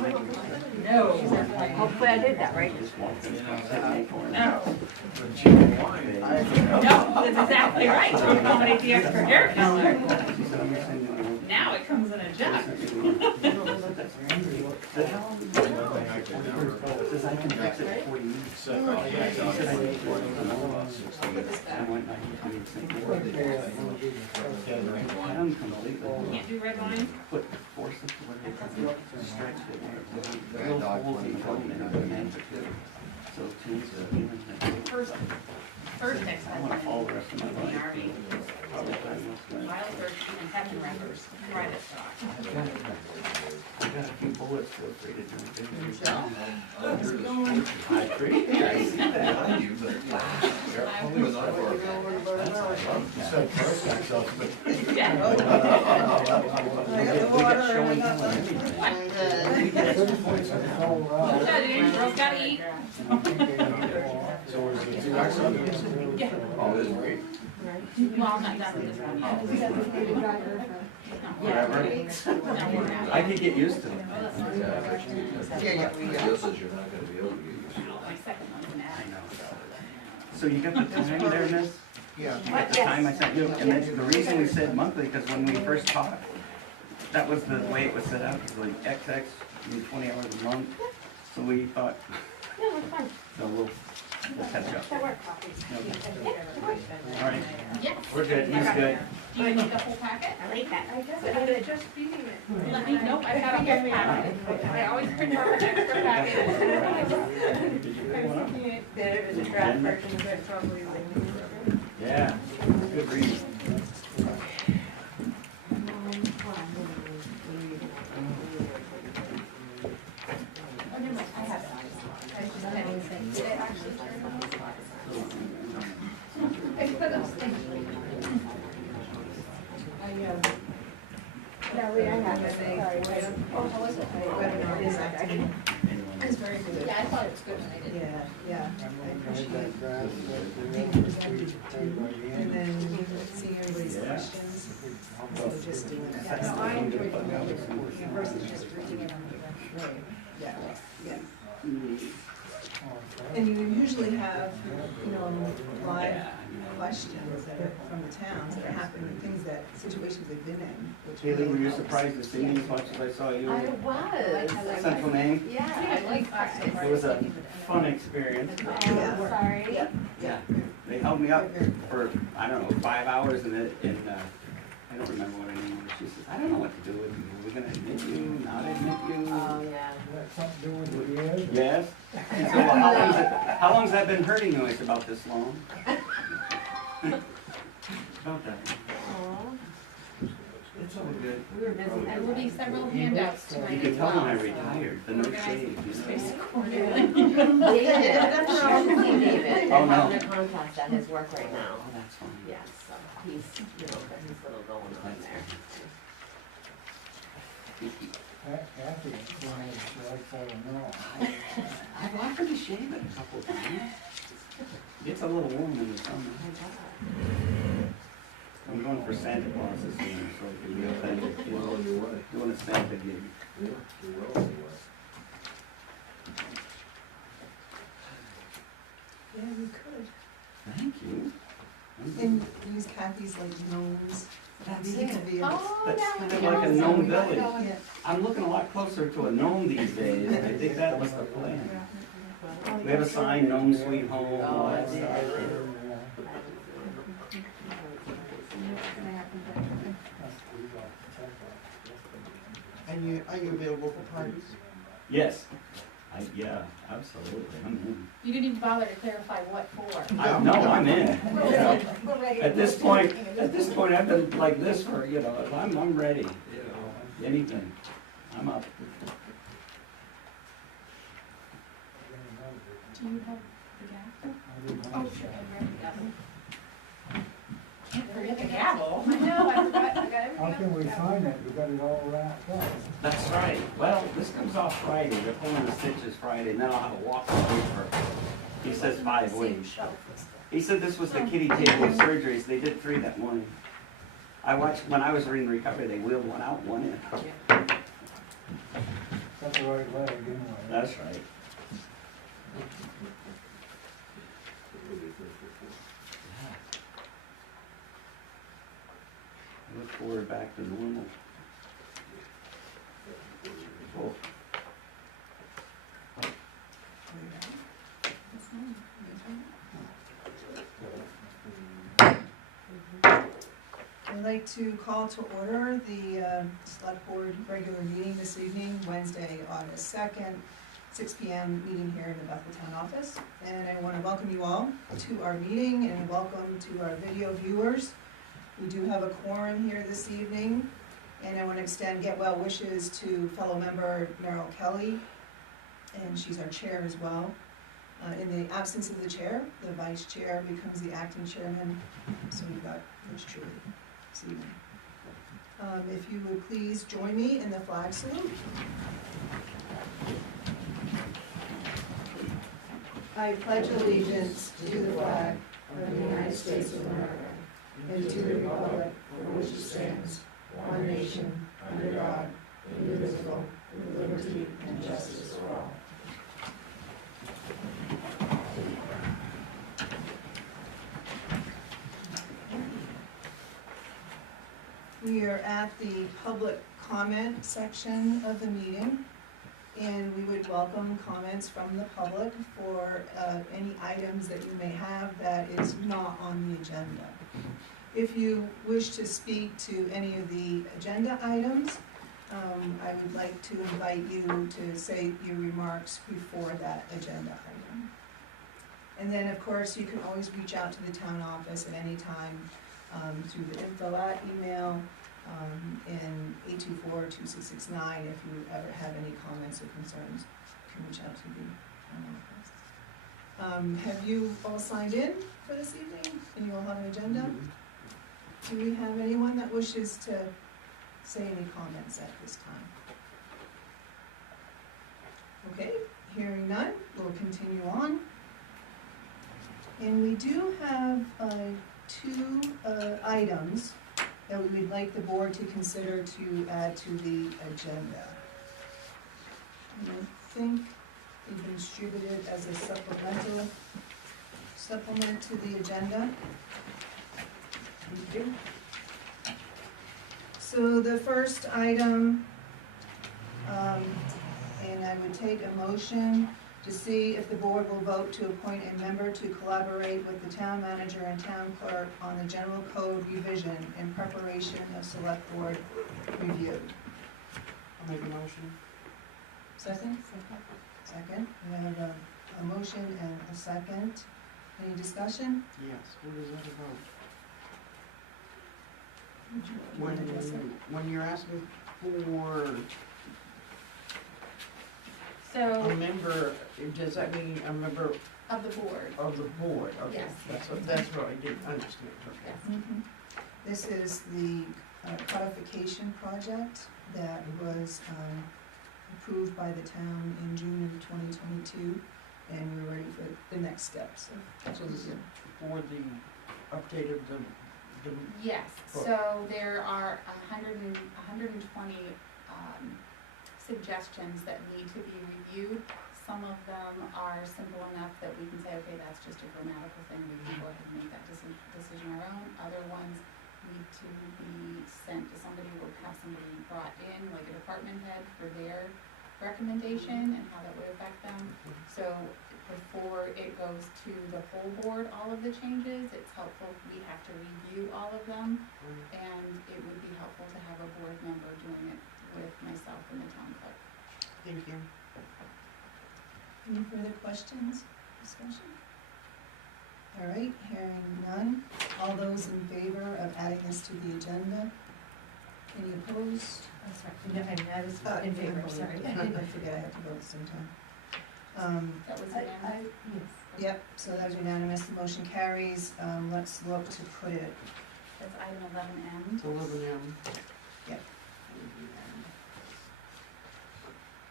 No. Hopefully I did that right. No. No, that's exactly right. To accommodate the extra hair color. Now it comes in a jug. Can't do red wine? First next time. I want to follow the rest of my In the life. Army. Wild turkey and heaven wrappers. Private stock. I got a few bullets for free to drink. How's it going? I appreciate it. I see that. Yeah. We got show and tell and everything. What's that, dude? Girls gotta eat. Yeah. Oh, this is great. Well, I'm not done with this one yet. Whatever. I could get used to it. My second one's an ad. So you got the time there, miss? Yeah. You got the time I sent you? And that's the reason we said monthly, because when we first talked, that was the way it was set up, it was like XX, 20 hours a month. So we thought, No, that's fine. so we'll catch up. That works. All right, Yes. we're good, he's good. Do you need the whole packet? I like that. I guess I'm just feeding it. Let me, nope, I've got a whole packet. I always print out an extra packet. That it was a draft version, but probably. Yeah, good read. I have it. I just hadn't seen. Did it actually turn on? I put those things. Kelly, I have it. Sorry, wait. Oh, how was it? Webinar is actually. It's very good. Yeah, I thought it was good when I did. Yeah, yeah. I appreciate being presented to, and then seeing everybody's questions. So just doing it. No, I enjoyed it. Versus just reading it on the right. Yeah, yeah. And you usually have, live questions that are from the towns that are happening, things that, situations they've been in. which Haley, were you helps. surprised to see me as much as I saw you? I was. Central Maine? Yeah, I like that. It was a fun experience. Oh, sorry. Yeah. They held me up for, I don't know, 5 hours and I don't remember what her name was. She says, I don't know what to do with you. We're gonna admit you, not admit you. Oh, yeah. Yes. And so, well, how long's that been hurting you? It's about this long. About that. Aw. It's all good. We were busy. There will be several handouts tonight You as can tell when I well. retired, the no shave. David, David, Oh, I'm no. having a contest at his work right now. Oh, that's fine. Yes, so he's, got his little going on there. Kathy, she likes all the know. I've offered to shave it a couple of times. Gets a little warm in the summer. I'm going for Santa Claus this year, so it can be authentic. Doing a Santa gig. Yeah, you could. Thank you. And use Kathy's like gnomes. That's Being it. a vehicle. Oh, That's yeah. kind of like a gnome village. Yeah. I'm looking a lot closer to a gnome these days. I think that was the plan. We have a sign, Gnome Sweet Home, all that stuff. And are you available for parties? Yes. Yeah, absolutely. I'm in. You didn't even bother to clarify what for. No, I'm in. Yeah. We're ready. At this point, I've been like this for, I'm ready. Anything. I'm up. Do you have the gavel? Oh, sure. Can't forget the gavel. I know, I forgot, I got everything. How can we sign it? We got it all wrapped up. That's right. Well, this comes off Friday. They're pulling the stitches Friday, and then I'll have a walk for. He says 5 weeks. He said this was the kiddie table of surgeries. They did 3 that morning. I watched, when I was in recovery, they wheeled one out, one in. That's the right leg anyway. That's right. I look forward back to normal. Oh, I'd like to call to order the Select Board regular meeting this evening, Wednesday, August 2nd, 6 p.m. meeting here in the Bethel Town Office. And I want to welcome you all to our meeting and welcome to our video viewers. We do have a quorum here this evening, and I want to extend get well wishes to fellow member Merrill Kelly, and she's our chair as well. In the absence of the chair, the vice chair becomes the acting chairman, so we've got yours truly this evening. If you would please join me in the flag salute. I pledge allegiance to the flag of the United States of America and to the republic for which it stands, one nation, under God, indivisible, with liberty and justice for all. We are at the public comment section of the meeting, and we would welcome comments from the public for any items that you may have that is not on the agenda. If you wish to speak to any of the agenda items, I would like to invite you to say your remarks before that agenda item. And then, of course, you can always reach out to the town office at any time through the info@ email in 824-2669. If you ever have any comments or concerns, you can reach out to the town office. Have you all signed in for this evening? And you all have an agenda? Do we have anyone that wishes to say any comments at this time? Okay, hearing none, we'll continue on. And we do have two items that we would like the board to consider to add to the agenda. And I think they've been distributed as a supplement to the agenda. Thank you. So the first item, and I would take a motion to see if the board will vote to appoint a member to collaborate with the town manager and town clerk on the general code revision in preparation of select board review. I'll make a motion. Second? Second. We have a motion and a second. Any discussion? Yes, what is that about? Would you want to address it? When you're asking for So, a member, does that mean a member of the board, of the board? Okay, Yes. that's what I didn't understand, okay. yes. Mhm. This is the codification project that was approved by the town in June of 2022, and we're ready for the next steps. So this is for the update of the Yes, so there are 120 suggestions that need to be reviewed. Some of them are simple enough that we can say, okay, that's just a grammatical thing, we can go ahead and make that decision our own. Other ones need to be sent to somebody, or have somebody brought in, like a department head, for their recommendation and how that would affect them. So before it goes to the whole board, all of the changes, it's helpful, we have to review all of them, and it would be helpful to have a board member doing it with myself and the town clerk. Thank you. Any further questions, discussion? All right, hearing none. All those in favor of adding this to the agenda? Any opposed? I'm sorry, no, I was in favor, sorry. I forget I have to vote sometime. That was I, unanimous? yes. Yep, so that was unanimous, the motion carries. Let's look to put it, That's item 11M. It's 11M.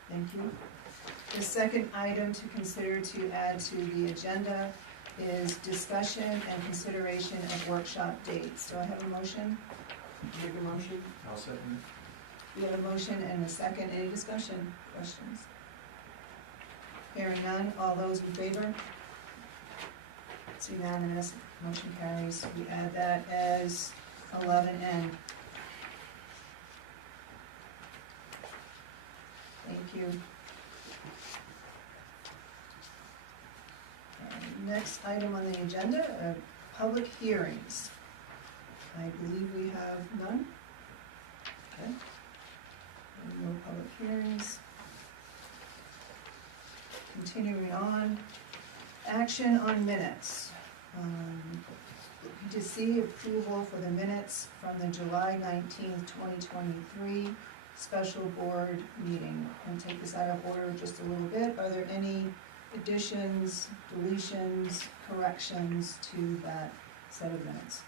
thank you. The second item to consider to add to the agenda is discussion and consideration of workshop dates. Do I have a motion? Make a motion? I'll second. We have a motion and a second, any discussion, questions? Hearing none, all those in favor? It's unanimous, motion carries. We add that as 11N. Thank you. Next item on the agenda, public hearings. I believe we have none. Okay. No public hearings. Continuing on, action on minutes. Looking to see approval for the minutes from the July 19th, 2023 special board meeting. And take this out of order just a little bit. Are there any additions, deletions, corrections to that set of minutes?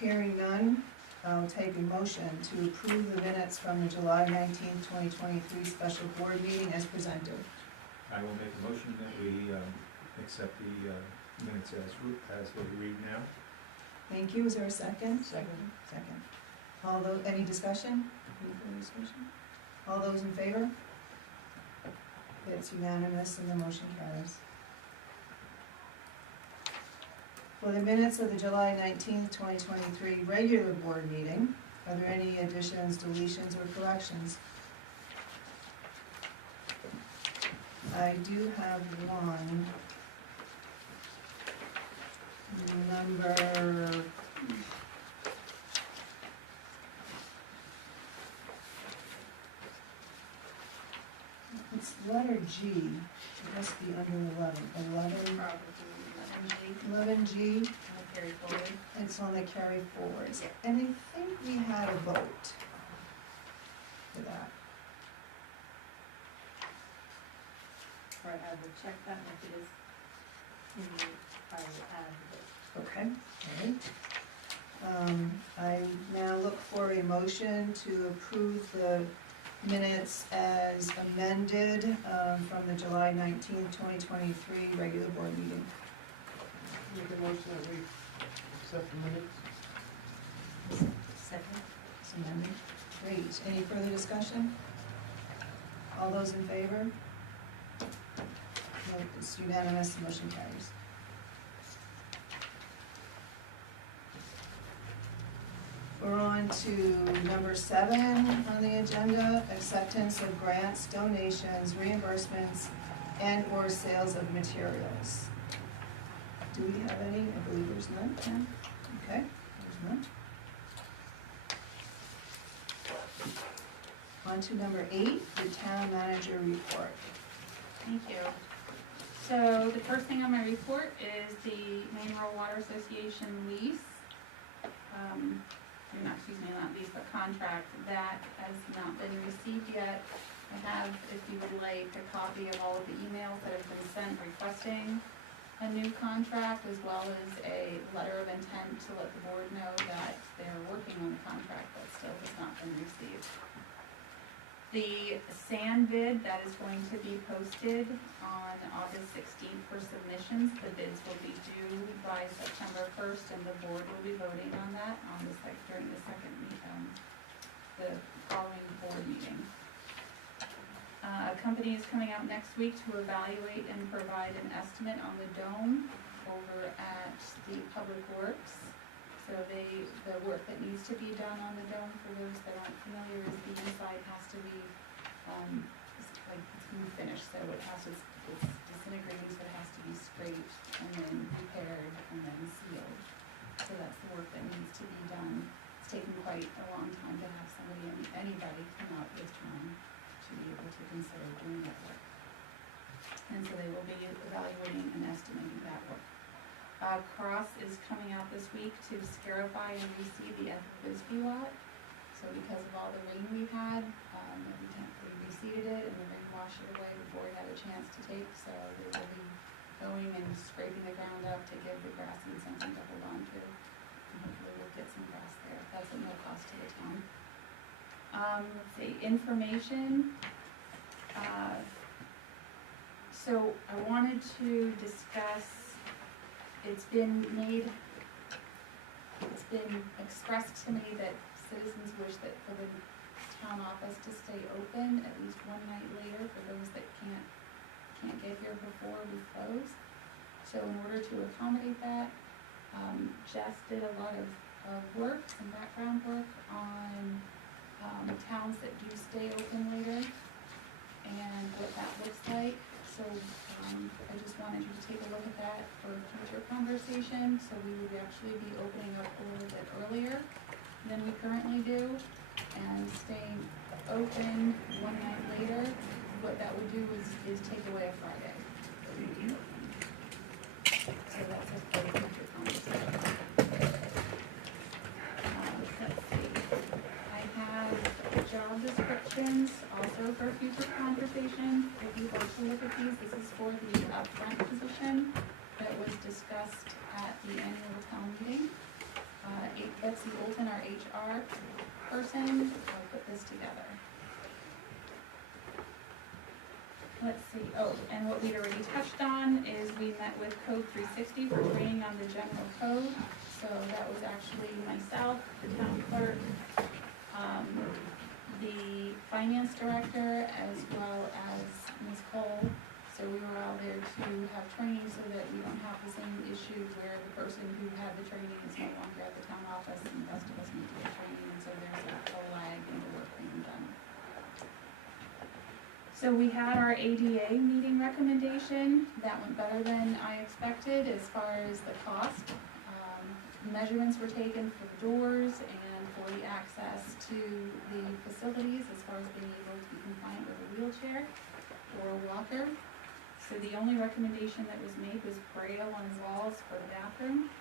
Hearing none, I'll take a motion to approve the minutes from the July 19th, 2023 special board meeting as presented. I will make a motion that we accept the minutes as what we read now. Thank you, is there a second? Second. Second. All those, any discussion? Any further discussion? All those in favor? It's unanimous and the motion carries. For the minutes of the July 19th, 2023 regular board meeting, are there any additions, deletions, or corrections? I do have one. Number... It's letter G, it must be under 11. 11G, Carry forward. it's on the carry forwards, and I think we had a vote for that. Right, I will check that, and if it is, I will add it. Okay, all right. I now look for a motion to approve the minutes as amended, from the July 19th, 2023 regular board meeting. Make a motion that we accept the minutes. Second. It's amended. Great, any further discussion? All those in favor? No, it's unanimous, the motion carries. We're on to number 7 on the agenda, acceptance of grants, donations, reimbursements, and/or sales of materials. Do we have any? I believe there's none. None. Okay, there's none. On to number 8, the town manager report. Thank you. So the first thing on my report is the Maine Rural Water Association lease. Not lease, but contract that has not been received yet. I have, if you would like, a copy of all of the emails that have been sent requesting a new contract, as well as a letter of intent to let the board know that they're working on the contract, but still has not been received. The sand bid that is going to be posted on August 16th for submissions, the bids will be due by September 1st, and the board will be voting on that on during the second the following board meeting. A company is coming out next week to evaluate and provide an estimate on the dome over at the Public Works. So the work that needs to be done on the dome, for those that aren't familiar, is the inside has to be, it's being finished, so it has to, it's disintegrating, so it has to be scraped and then repaired and then sealed. So that's the work that needs to be done. It's taken quite a long time to have anybody come out this time to be able to consider doing that work. And so they will be evaluating and estimating that work. Cross is coming out this week to scarify and reseed the Ethel Bisbee lot. So because of all the rain we've had, every time we reseeded it and the rain washed it away, the board had a chance to take, so they will be going and scraping the ground up to give the grass and something to hold on to. And hopefully we'll get some grass there. That's at no cost to the town. Let's see, information. So I wanted to discuss, it's been expressed to me that citizens wish that for the town office to stay open at least one night later for those that can't get here before we close. So in order to accommodate that, Jess did a lot of work, some background work on towns that do stay open later and what that looks like. So I just wanted you to take a look at that for future conversation. So we would actually be opening up a little bit earlier than we currently do and staying open one night later. What that would do is take away a Friday. So that's a for future conversation. Let's see. I have job descriptions also for future conversation. If you'd like to look at these, this is for the upfront position that was discussed at the annual town meeting. Betsy Olton, our HR person, put this together. Let's see, oh, and what we'd already touched on is we met with Code 360 for training on the general code. So that was actually myself, the town clerk, the finance director, as well as Ms. Cole. So we were all there to have training so that we don't have the same issue where the person who had the training is no longer at the town office and the rest of us need to get training, and so there's a lag in the work being done. So we had our ADA meeting recommendation. That went better than I expected as far as the cost. Measurements were taken for the doors and for the access to the facilities as far as being able to be compliant with a wheelchair or a walker. So the only recommendation that was made was braille on walls for the bathroom,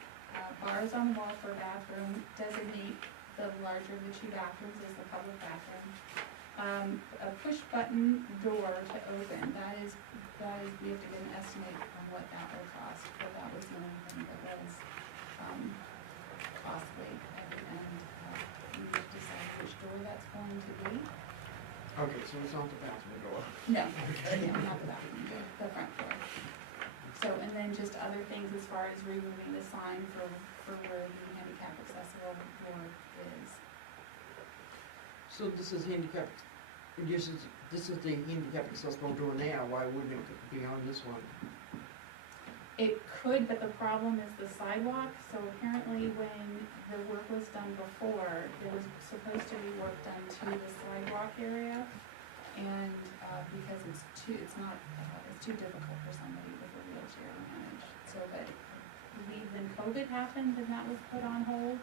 bars on the wall for a bathroom, designate the larger of the two bathrooms as the public bathroom. A push button door to open, that is, we have to get an estimate on what that will cost, but that was the only thing that was, costly, and we need to decide which door that's going to be. Okay, so it's not the bathroom door. No, not the bathroom, the front door. So, and then just other things as far as removing the sign for where the handicap accessible door is. So this is handicap, this is the handicap accessible door now, why wouldn't it be on this one? It could, but the problem is the sidewalk, so apparently when the work was done before, there was supposed to be work done to the sidewalk area, and, because it's too difficult for somebody with a wheelchair to manage, so, but I believe then COVID happened and that was put on hold.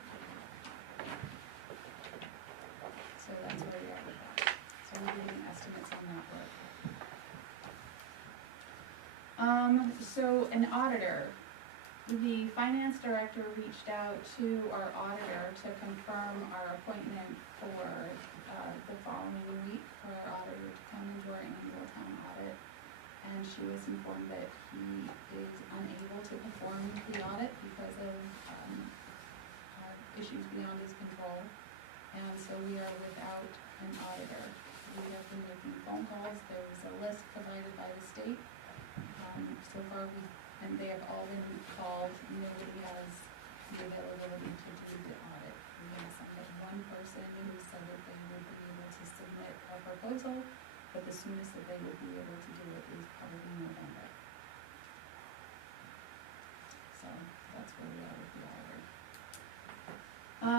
So that's where we are with that, so we're getting estimates on that work. So an auditor, the finance director reached out to our auditor to confirm our appointment for the following week for our auditor to come and do our annual town audit. And she was informed that he is unable to perform the audit because of issues beyond his control. And so we are without an auditor. We have been making phone calls. There was a list provided by the state. So far, and they have all been called. Nobody has the availability to do the audit. We have somebody, one person who said that they would be able to submit a proposal, but the soonest that they would be able to do it is probably November. So that's where we are with the auditor.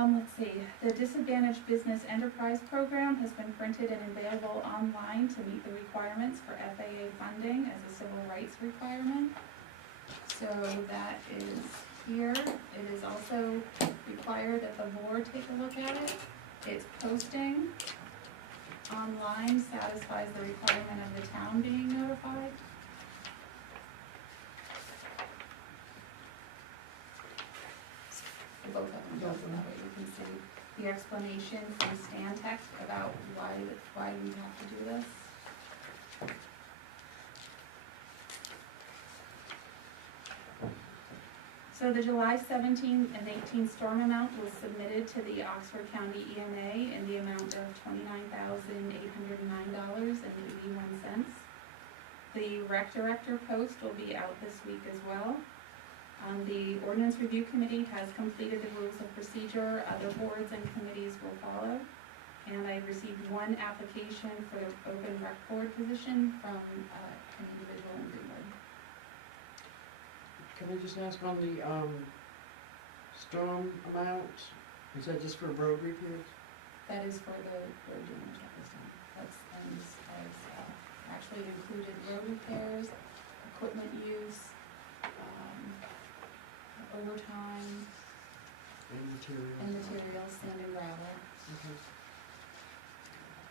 Let's see, the Disadvantaged Business Enterprise Program has been printed and available online to meet the requirements for FAA funding as a civil rights requirement. So that is here. It is also required that the board take a look at it. Its posting online satisfies the requirement of the town being notified. Both of them, so that way you can see the explanation from Stan text about why we have to do this. So the July 17th and 18th storm amount was submitted to the Oxford County EMA in the amount of $29,809.81. The rec director post will be out this week as well. The ordinance review committee has completed the rules of procedure. Other boards and committees will follow. And I received one application for the open rec board position from an individual in Greenwood. Can I just ask on the, storm amount, is that just for road repairs? That is for the road damage that was done. That's, and has actually included road repairs, equipment use, overtime, And materials? and materials, sand and gravel. Okay.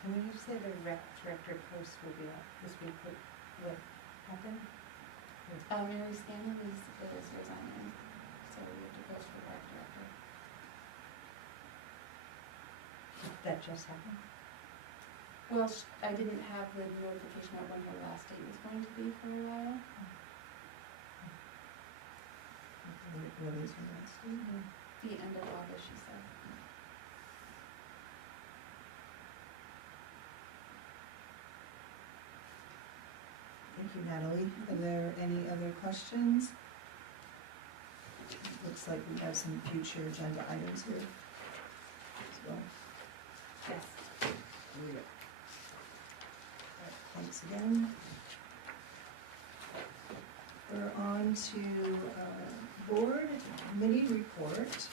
And when you say the rec director post will be up this week, what happened? Mary Scanlon is resigning, so we have to post for rec director. That just happened? Well, I didn't have the notification of when her last date was going to be for a while. What is her last name? The end of August, she said. Thank you, Natalie. Are there any other questions? Looks like we have some future agenda items here as well. Yes. Yeah. Thanks again. We're on to board committee report.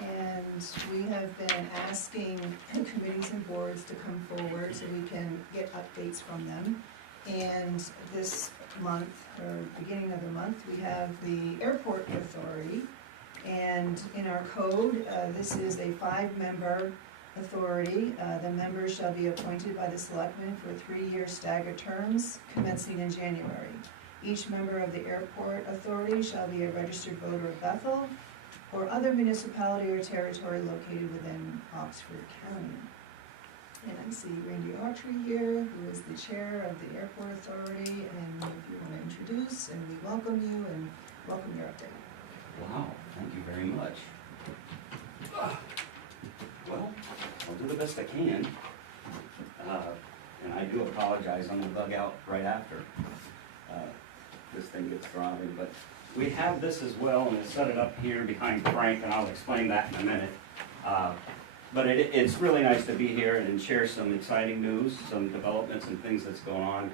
And we have been asking committees and boards to come forward so we can get updates from them. And this month, or beginning of the month, we have the Airport Authority. And in our code, this is a 5-member authority. The members shall be appointed by the selectmen for 3-year staggered terms commencing in January. Each member of the Airport Authority shall be a registered voter of Bethel or other municipality or territory located within Oxford County. And I see Randy Autry here, who is the chair of the Airport Authority, and if you want to introduce, and we welcome you and welcome your update. Wow, thank you very much. Well, I'll do the best I can. And I do apologize, I'm gonna bug out right after this thing gets throbbing, but we have this as well, and we'll set it up here behind Frank, and I'll explain that in a minute. But it's really nice to be here and share some exciting news, some developments and things that's going on.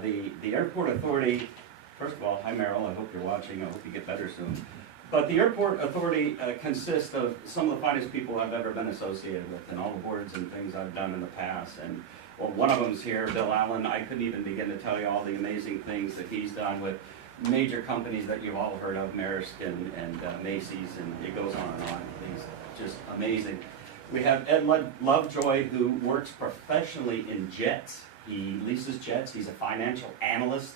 The Airport Authority, first of all, hi Merrill, I hope you're watching, I hope you get better soon. But the Airport Authority consists of some of the finest people I've ever been associated with, and all the boards and things I've done in the past. And well, one of them's here, Bill Allen. I couldn't even begin to tell you all the amazing things that he's done with major companies that you've all heard of, Maersk and Macy's, and it goes on and on. He's just amazing. We have Ed Lovejoy, who works professionally in jets. He leases jets. He's a financial analyst.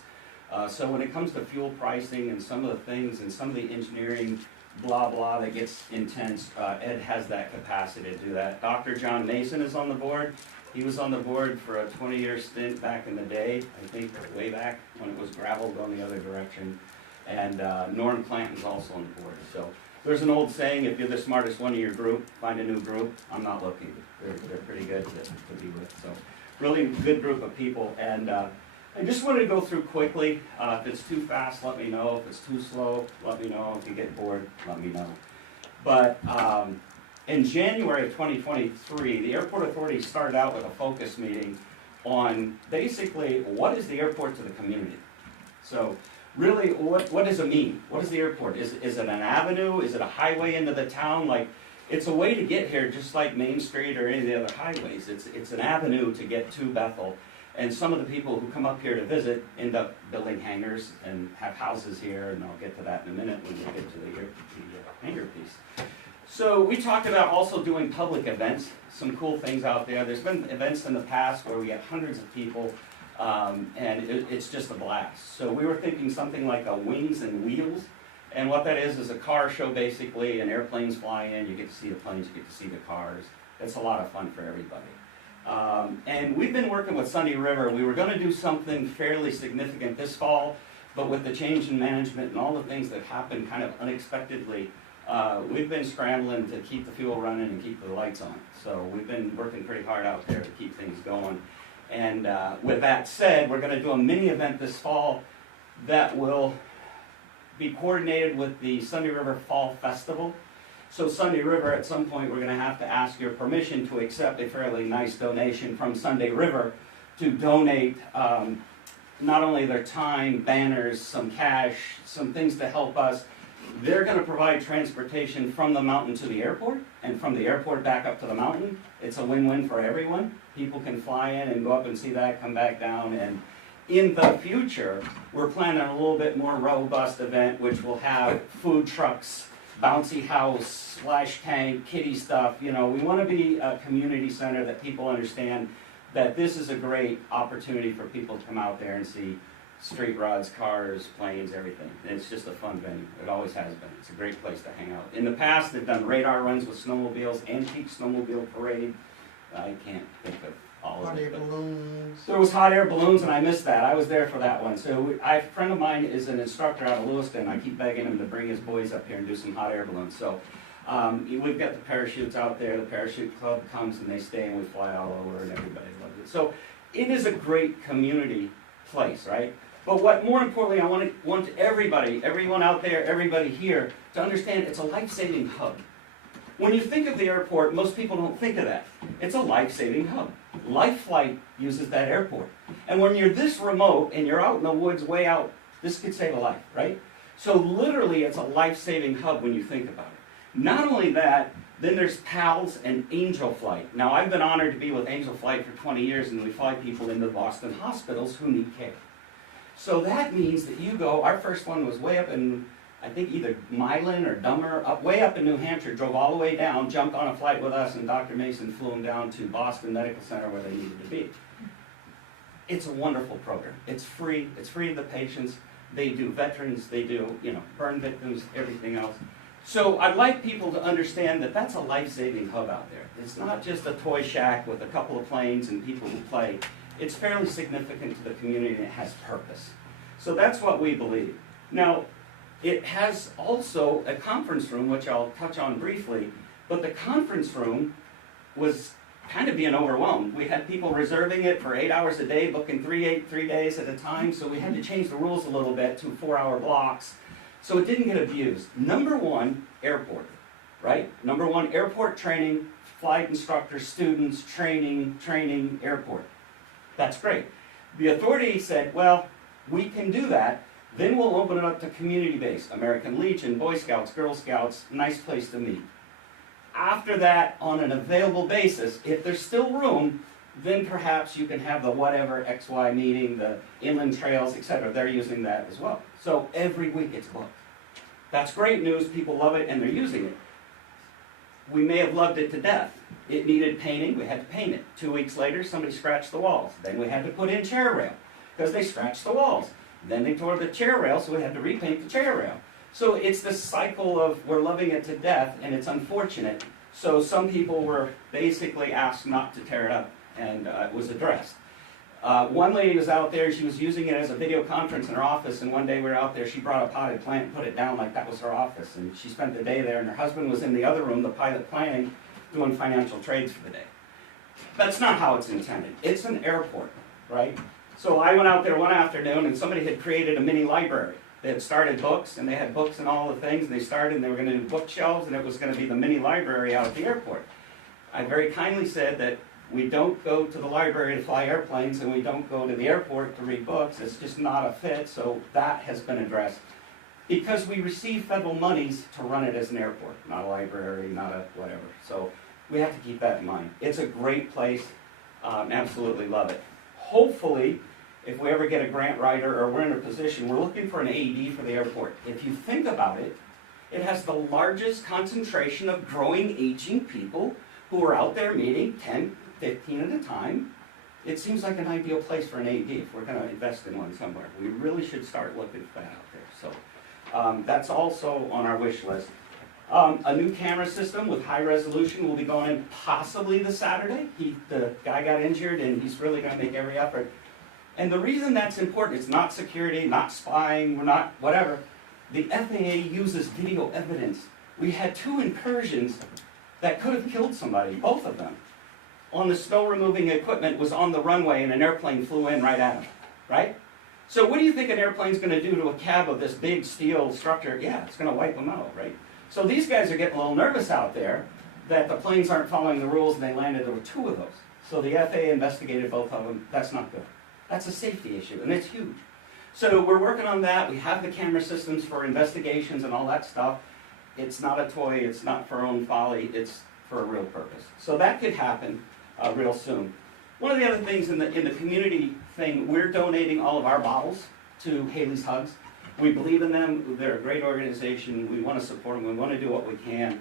So when it comes to fuel pricing and some of the things and some of the engineering blah blah that gets intense, Ed has that capacity to do that. Dr. John Mason is on the board. He was on the board for a 20-year stint back in the day, I think way back when it was gravel going the other direction. And Norm Clanton's also on the board. So there's an old saying, if you're the smartest one in your group, find a new group. I'm not looking. They're pretty good to be with. So really good group of people. And I just wanted to go through quickly. If it's too fast, let me know. If it's too slow, let me know. If you get bored, let me know. But in January of 2023, the Airport Authority started out with a focus meeting on basically what is the airport to the community. So really, what does it mean? What is the airport? Is it an avenue? Is it a highway into the town? Like, it's a way to get here just like Main Street or any of the other highways. It's an avenue to get to Bethel. And some of the people who come up here to visit end up building hangars and have houses here, and I'll get to that in a minute when we get to the hangar piece. So we talked about also doing public events, some cool things out there. There's been events in the past where we get hundreds of people, and it's just a blast. So we were thinking something like a Wings and Wheels, and what that is a car show basically, and airplanes fly in, you get to see the planes, you get to see the cars. It's a lot of fun for everybody. And we've been working with Sunday River. We were going to do something fairly significant this fall, but with the change in management and all the things that happened kind of unexpectedly, we've been scrambling to keep the fuel running and keep the lights on. So we've been working pretty hard out there to keep things going. And with that said, we're going to do a mini event this fall that will be coordinated with the Sunday River Fall Festival. So Sunday River, at some point, we're gonna have to ask your permission to accept a fairly nice donation from Sunday River to donate not only their time, banners, some cash, some things to help us. They're gonna provide transportation from the mountain to the airport, and from the airport back up to the mountain. It's a win-win for everyone. People can fly in and go up and see that, come back down, and in the future, we're planning a little bit more robust event, which will have food trucks, bouncy house, splash tank, kiddie stuff. You know, we wanna be a community center that people understand that this is a great opportunity for people to come out there and see street rods, cars, planes, everything. And it's just a fun venue. It always has been. It's a great place to hang out. In the past, they've done radar runs with snowmobiles, antique snowmobile parade. I can't think of all of Hot it. air but balloons. there was hot air balloons, and I missed that. I was there for that one. So a friend of mine is an instructor out of Lewiston. I keep begging him to bring his boys up here and do some hot air balloons. So we've got the parachutes out there. The parachute club comes and they stay and we fly all over and everybody loves it. So it is a great community place, right? But what more importantly, I want everybody, everyone out there, everybody here to understand it's a life-saving hub. When you think of the airport, most people don't think of that. It's a life-saving hub. Life Flight uses that airport. And when you're this remote and you're out in the woods way out, this could save a life, right? So literally it's a life-saving hub when you think about it. Not only that, then there's PALS and Angel Flight. Now I've been honored to be with Angel Flight for 20 years and we fly people into Boston hospitals who need care. So that means that you go, our first one was way up in, I think either Milan or Dummer, way up in New Hampshire, drove all the way down, jumped on a flight with us, and Dr. Mason flew them down to Boston Medical Center where they needed to be. It's a wonderful program. It's free to the patients. They do veterans, they do, burn victims, everything else. So I'd like people to understand that that's a life-saving hub out there. It's not just a toy shack with a couple of planes and people who play. It's fairly significant to the community and it has purpose. So that's what we believe. Now, it has also a conference room, which I'll touch on briefly, but the conference room was kind of being overwhelmed. We had people reserving it for 8 hours a day, booking three days at a time, so we had to change the rules a little bit to 4-hour blocks, so it didn't get abused. Number one, airport, right? Number one, airport training, flight instructors, students, training, airport. That's great. The authority said, well, we can do that. Then we'll open it up to community-based, American Legion, Boy Scouts, Girl Scouts, nice place to meet. After that, on an available basis, if there's still room, then perhaps you can have the whatever XY meeting, the inland trails, etc. They're using that as well. So every week it's booked. That's great news. People love it and they're using it. We may have loved it to death. It needed painting. We had to paint it. 2 weeks later, somebody scratched the walls. Then we had to put in chair rail because they scratched the walls. Then they tore the chair rail, so we had to repaint the chair rail. So it's this cycle of we're loving it to death, and it's unfortunate. So some people were basically asked not to tear it up, and it was addressed. One lady was out there, she was using it as a video conference in her office, and one day we were out there, she brought a potted plant and put it down like that was her office, and she spent the day there, and her husband was in the other room, the pilot planning, doing financial trades for the day. That's not how it's intended. It's an airport, right? So I went out there one afternoon and somebody had created a mini library. They had started books and they had books and all the things and they were going to do bookshelves and it was going to be the mini library out at the airport. I very kindly said that we don't go to the library to fly airplanes and we don't go to the airport to read books. It's just not a fit, so that has been addressed. Because we receive federal monies to run it as an airport, not a library, not a whatever. So we have to keep that in mind. It's a great place, absolutely love it. Hopefully, if we ever get a grant writer or we're in a position, we're looking for an AED for the airport. If you think about it, it has the largest concentration of growing, aging people who are out there meeting 10, 15 at a time. It seems like an ideal place for an AED if we're going to invest in one somewhere. We really should start looking for that out there. So that's also on our wish list. A new camera system with high resolution will be going in possibly this Saturday. The guy got injured and he's really going to make every effort. And the reason that's important, it's not security, not spying, we're not whatever. The FAA uses video evidence. We had 2 incursions that could have killed somebody, both of them. On the snow removing equipment was on the runway and an airplane flew in right at them, right? So what do you think an airplane's gonna do to a cab of this big steel structure? Yeah, it's gonna wipe them out, right? So these guys are getting a little nervous out there that the planes aren't following the rules, and they landed, there were 2 of those. So the FAA investigated both of them. That's not good. That's a safety issue, and it's huge. So we're working on that. We have the camera systems for investigations and all that stuff. It's not a toy, it's not for our own folly, it's for a real purpose. So that could happen real soon. One of the other things in the community thing, we're donating all of our bottles to Haley's Hugs. We believe in them, they're a great organization, we want to support them, we want to do what we can.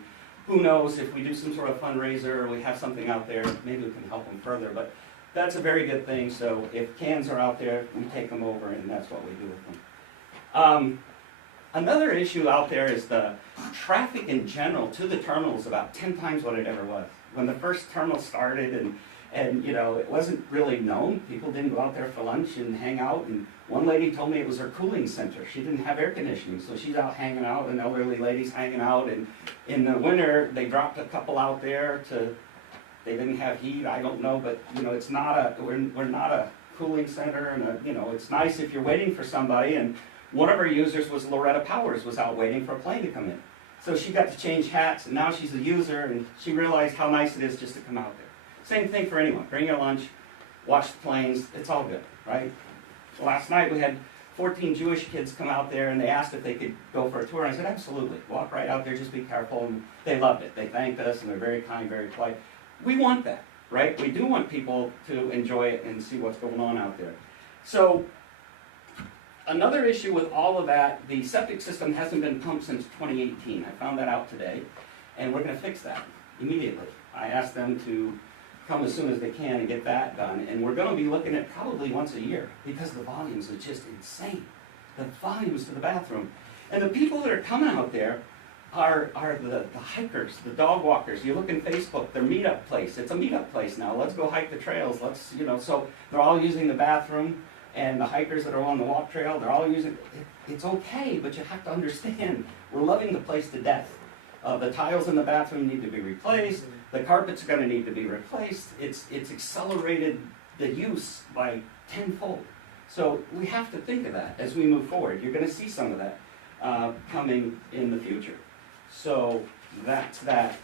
Who knows, if we do some sort of fundraiser or we have something out there, maybe we can help them further, but that's a very good thing. So if cans are out there, we take them over, and that's what we do with them. Another issue out there is the traffic in general to the terminal is about 10 times what it ever was. When the first terminal started and you know, it wasn't really known. People didn't go out there for lunch and hang out. And one lady told me it was her cooling center. She didn't have air conditioning, so she's out hanging out, and elderly ladies hanging out. And in the winter, they dropped a couple out there to, they didn't have heat, I don't know, but you know, it's not a, we're not a cooling center, and you know, it's nice if you're waiting for somebody. And one of our users was Loretta Powers, was out waiting for a plane to come in. So she got to change hats, and now she's a user, and she realized how nice it is just to come out there. Same thing for anyone. Bring your lunch, watch the planes, it's all good, right? Last night we had 14 Jewish kids come out there, and they asked if they could go for a tour, and I said, absolutely. Walk right out there, just be careful, and they loved it. They thanked us, and they're very kind, very polite. We want that, right? We do want people to enjoy it and see what's going on out there. So, another issue with all of that, the septic system hasn't been pumped since 2018. I found that out today, and we're going to fix that immediately. I asked them to come as soon as they can and get that done, and we're going to be looking at probably once a year because the volumes are just insane. The volumes to the bathroom. And the people that are coming out there are the hikers, the dog walkers. You look in Facebook, their meetup place. It's a meetup place now. Let's go hike the trails. Let's, you know, so they're all using the bathroom. And the hikers that are on the walk trail, they're all using it. It's okay, but you have to understand, we're loving the place to death. The tiles in the bathroom need to be replaced. The carpet's going to need to be replaced. It's accelerated the use by tenfold. So we have to think of that as we move forward. You're going to see some of that coming in the future. So that's that.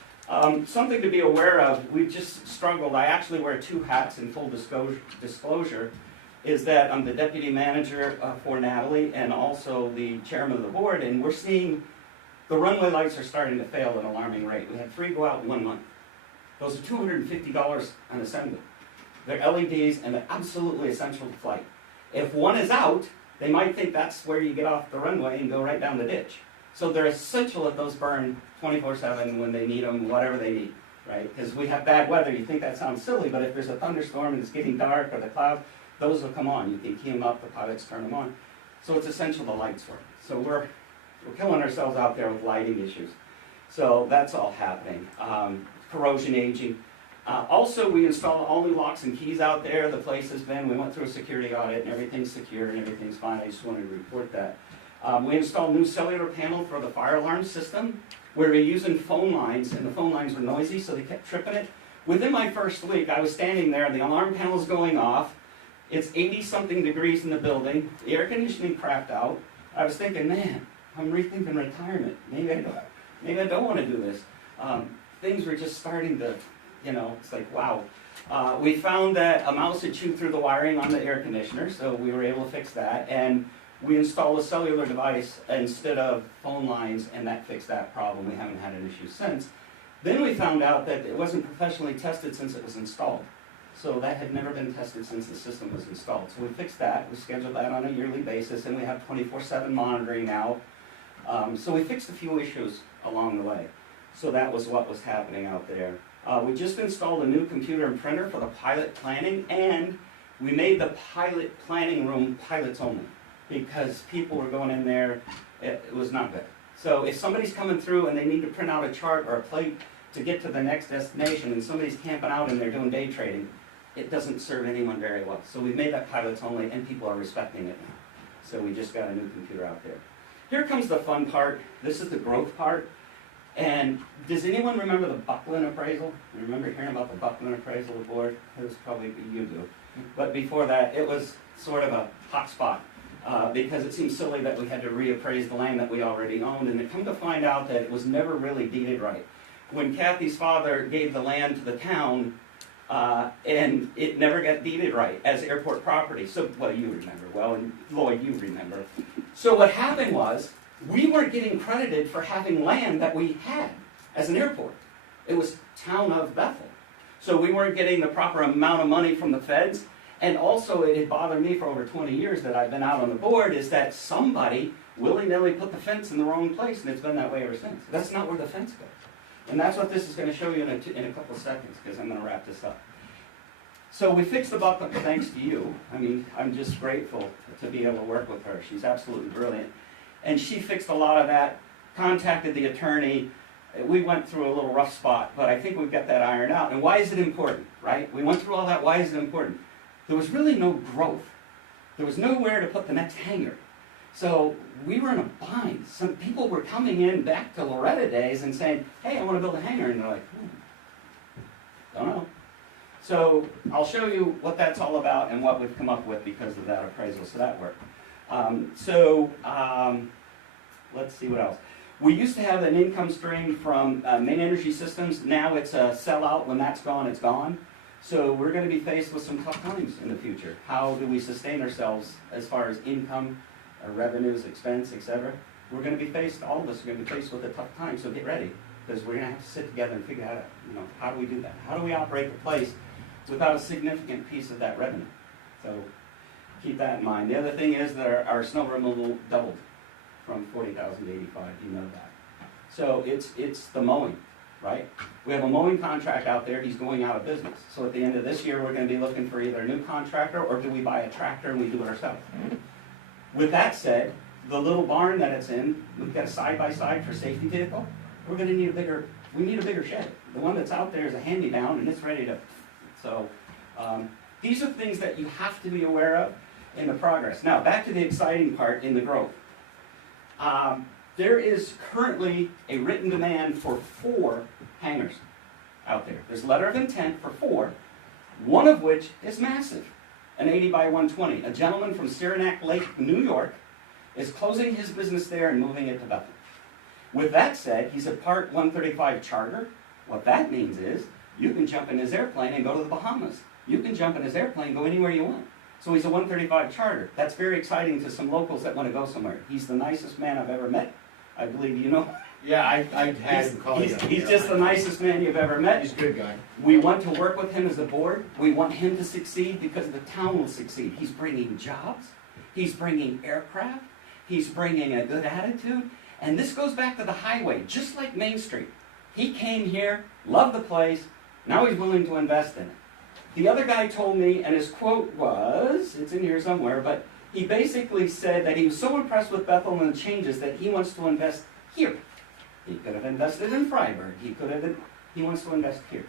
Something to be aware of, we've just struggled. I actually wear 2 hats in full disclosure. Is that I'm the deputy manager for Natalie and also the chairman of the board, and we're seeing the runway lights are starting to fail at an alarming rate. We had 3 go out in 1 month. Those are $250 an assembly. They're LEDs and they're absolutely essential to flight. If one is out, they might think that's where you get off the runway and go right down the ditch. So they're essential that those burn 24/7 when they need them, whatever they need, right? Because we have bad weather. You think that sounds silly, but if there's a thunderstorm and it's getting dark or the clouds, those will come on. You can key them up, the pilots turn them on. So it's essential the lights work. So we're killing ourselves out there with lighting issues. So that's all happening. Corrosion aging. Also, we installed all new locks and keys out there. The place has been, we went through a security audit and everything's secure and everything's fine. I just wanted to report that. We installed a new cellular panel for the fire alarm system. We were using phone lines, and the phone lines were noisy, so they kept tripping it. Within my first week, I was standing there, and the alarm panel's going off. It's 80-something degrees in the building. The air conditioning crapped out. I was thinking, man, I'm rethinking retirement. Maybe I don't want to do this. Things were just starting to, you know, it's like, wow. We found that a mouse had chewed through the wiring on the air conditioner, so we were able to fix that. And we installed a cellular device instead of phone lines, and that fixed that problem. We haven't had an issue since. Then we found out that it wasn't professionally tested since it was installed. So that had never been tested since the system was installed. So we fixed that. We scheduled that on a yearly basis, and we have 24/7 monitoring now. So we fixed a few issues along the way. So that was what was happening out there. We just installed a new computer and printer for the pilot planning, and we made the pilot planning room pilots only because people were going in there, it was not good. So if somebody's coming through and they need to print out a chart or a plate to get to the next destination and somebody's camping out and they're doing day trading, it doesn't serve anyone very well. So we've made that pilots only, and people are respecting it now. So we just got a new computer out there. Here comes the fun part. This is the growth part. And does anyone remember the Buckland appraisal? You remember hearing about the Buckland appraisal board? It was probably you do. But before that, it was sort of a hot spot. because it seemed silly that we had to reappraise the land that we already owned, and it come to find out that it was never really deeded right. When Kathy's father gave the land to the town, and it never got deeded right as airport property. So, well, you remember, well, and Lloyd, you remember. So what happened was, we weren't getting credited for having land that we had as an airport. It was town of Bethel. So we weren't getting the proper amount of money from the feds. And also, it had bothered me for over 20 years that I've been out on the board, is that somebody willy-nilly put the fence in the wrong place, and it's been that way ever since. That's not where the fence goes. And that's what this is going to show you in a couple of seconds, because I'm going to wrap this up. So we fixed the buck up thanks to you. I mean, I'm just grateful to be able to work with her. She's absolutely brilliant. And she fixed a lot of that, contacted the attorney. We went through a little rough spot, but I think we've got that ironed out. And why is it important, right? We went through all that. Why is it important? There was really no growth. There was nowhere to put the next hangar. So we were in a bind. Some people were coming in back to Loretta days and saying, hey, I want to build a hangar. And they're like, don't know. So I'll show you what that's all about and what we've come up with because of that appraisal. So that worked. Let's see what else. We used to have an income stream from Main Energy Systems. Now it's a sellout. When that's gone, it's gone. So we're going to be faced with some tough times in the future. How do we sustain ourselves as far as income, revenues, expense, etc.? We're going to be faced, all of us are going to be faced with a tough time, so get ready. Because we're going to have to sit together and figure out, how do we do that? How do we operate the place without a significant piece of that revenue? So keep that in mind. The other thing is that our snow removal doubled from 40,000 to 85, you know that. So it's the mowing. Right? We have a mowing contract out there, he's going out of business. So at the end of this year, we're going to be looking for either a new contractor or do we buy a tractor and we do it ourselves. With that said, the little barn that it's in, we've got a side-by-side for safety vehicle. We're going to need we need a bigger shed. The one that's out there is a hand-me-down and it's ready to, so these are things that you have to be aware of in the progress. Now, back to the exciting part in the growth. There is currently a written demand for 4 hangars out there. There's a letter of intent for 4, one of which is massive, an 80 by 120. A gentleman from Saranac Lake, New York, is closing his business there and moving it to Bethel. With that said, he's a Part 135 charter. What that means is you can jump in his airplane and go to the Bahamas. You can jump in his airplane and go anywhere you want. So he's a 135 charter. That's very exciting to some locals that want to go somewhere. He's the nicest man I've ever met. I believe you know. Yeah, I had him call you. He's just the nicest man you've ever met. He's a good guy. We want to work with him as a board. We want him to succeed because the town will succeed. He's bringing jobs. He's bringing aircraft. He's bringing a good attitude. And this goes back to the highway, just like Main Street. He came here, loved the place, now he's willing to invest in it. The other guy told me, and his quote was, it's in here somewhere, but he basically said that he was so impressed with Bethel and the changes that he wants to invest here. He could have invested in Freiburg. He wants to invest here.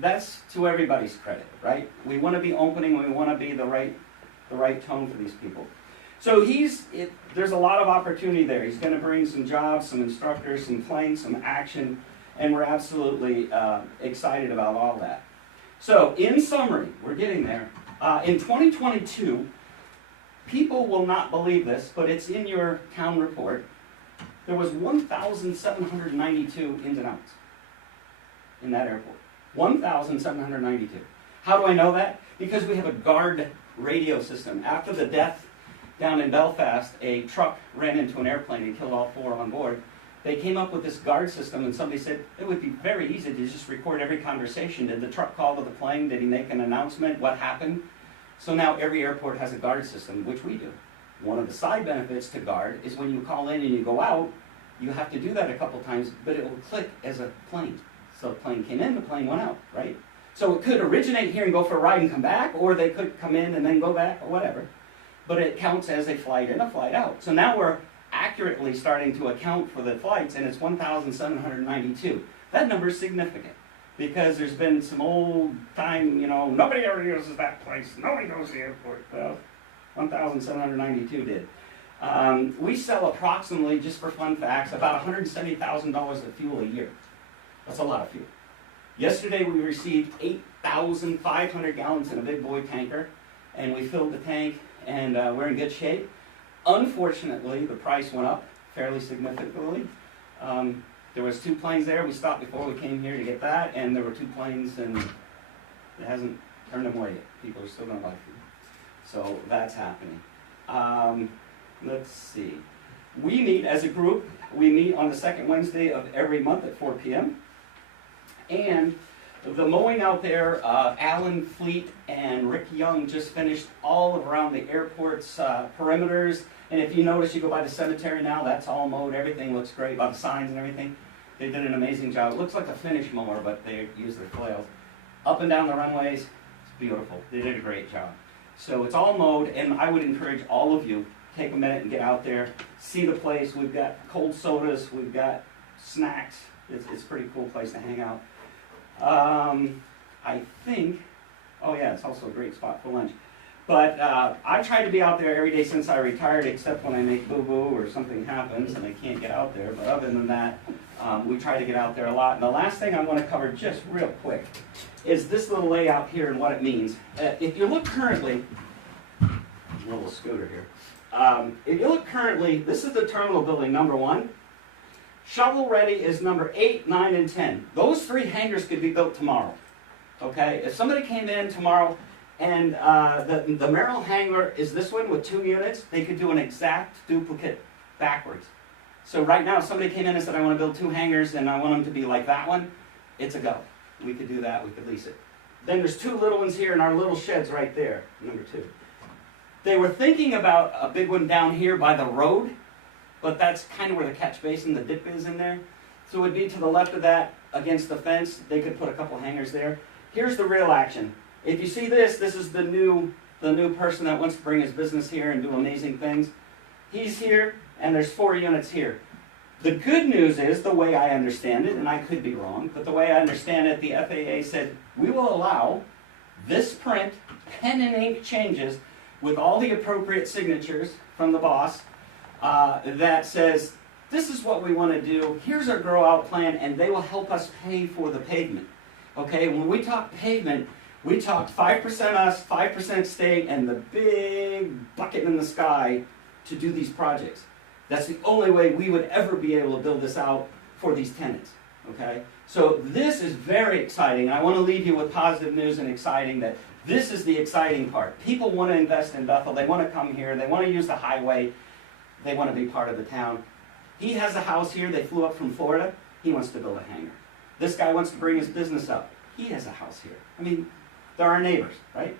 That's to everybody's credit, right? We want to be opening. We want to be the right tone for these people. So there's a lot of opportunity there. He's going to bring some jobs, some instructors, some planes, some action, and we're absolutely excited about all that. So in summary, we're getting there. In 2022, people will not believe this, but it's in your town report. There was 1,792 ins and outs in that airport. 1,792. How do I know that? Because we have a guard radio system. After the death down in Belfast, a truck ran into an airplane and killed all 4 on board. They came up with this guard system, and somebody said it would be very easy to just record every conversation. Did the truck call to the plane? Did he make an announcement? What happened? So now every airport has a guard system, which we do. One of the side benefits to guard is when you call in and you go out, you have to do that a couple times, but it will click as a plane. So the plane came in, the plane went out, right? So it could originate here and go for a ride and come back, or they could come in and then go back, or whatever. But it counts as a flight in, a flight out. So now we're accurately starting to account for the flights, and it's 1,792. That number is significant, because there's been some old time, nobody ever uses that place, nobody goes to the airport. Well, 1,792 did. We sell approximately, just for fun facts, about $170,000 of fuel a year. That's a lot of fuel. Yesterday we received 8,500 gallons in a big boy tanker, and we filled the tank, and we're in good shape. Unfortunately, the price went up fairly significantly. There was 2 planes there, we stopped before we came here to get that, and there were 2 planes, and it hasn't turned them away yet. People are still gonna buy food. So that's happening. Let's see. We meet as a group, we meet on the second Wednesday of every month at 4 p.m. And the mowing out there, Alan Fleet and Rick Young just finished all around the airport's perimeters. And if you notice, you go by the cemetery now, that's all mowed, everything looks great, by the signs and everything. They did an amazing job. It looks like a finish mower, but they use their flails. Up and down the runways, it's beautiful. They did a great job. So it's all mowed, and I would encourage all of you, take a minute and get out there, see the place. We've got cold sodas, we've got snacks. It's a pretty cool place to hang out. I think, oh yeah, it's also a great spot for lunch. But I try to be out there every day since I retired, except when I make boo-boo or something happens and I can't get out there. But other than that, we try to get out there a lot. And the last thing I want to cover just real quick is this little layout here and what it means. If you look currently, a little scooter here. If you look currently, this is the terminal building, number 1. Shovel ready is number 8, 9, and 10. Those 3 hangars could be built tomorrow. Okay, if somebody came in tomorrow and the Merrill hangar is this one with 2 units, they could do an exact duplicate backwards. So right now, if somebody came in and said, I want to build 2 hangars and I want them to be like that one, it's a go. We could do that, we could lease it. Then there's 2 little ones here in our little sheds right there, number 2. They were thinking about a big one down here by the road, but that's kind of where the catch basin, the dip is in there. So it would be to the left of that, against the fence. They could put a couple hangars there. Here's the real action. If you see this, this is the new person that wants to bring his business here and do amazing things. He's here, and there's 4 units here. The good news is, the way I understand it, and I could be wrong, but the way I understand it, the FAA said, we will allow this print, pen and ink changes, with all the appropriate signatures from the boss, that says, this is what we want to do, here's our grow out plan, and they will help us pay for the pavement. Okay, when we talk pavement, we talk 5% us, 5% state, and the big bucket in the sky to do these projects. That's the only way we would ever be able to build this out for these tenants. Okay, so this is very exciting, and I want to leave you with positive news and exciting that this is the exciting part. People want to invest in Bethel, they want to come here, they want to use the highway, they want to be part of the town. He has a house here, they flew up from Florida, he wants to build a hangar. This guy wants to bring his business up. He has a house here. I mean, they're our neighbors, right?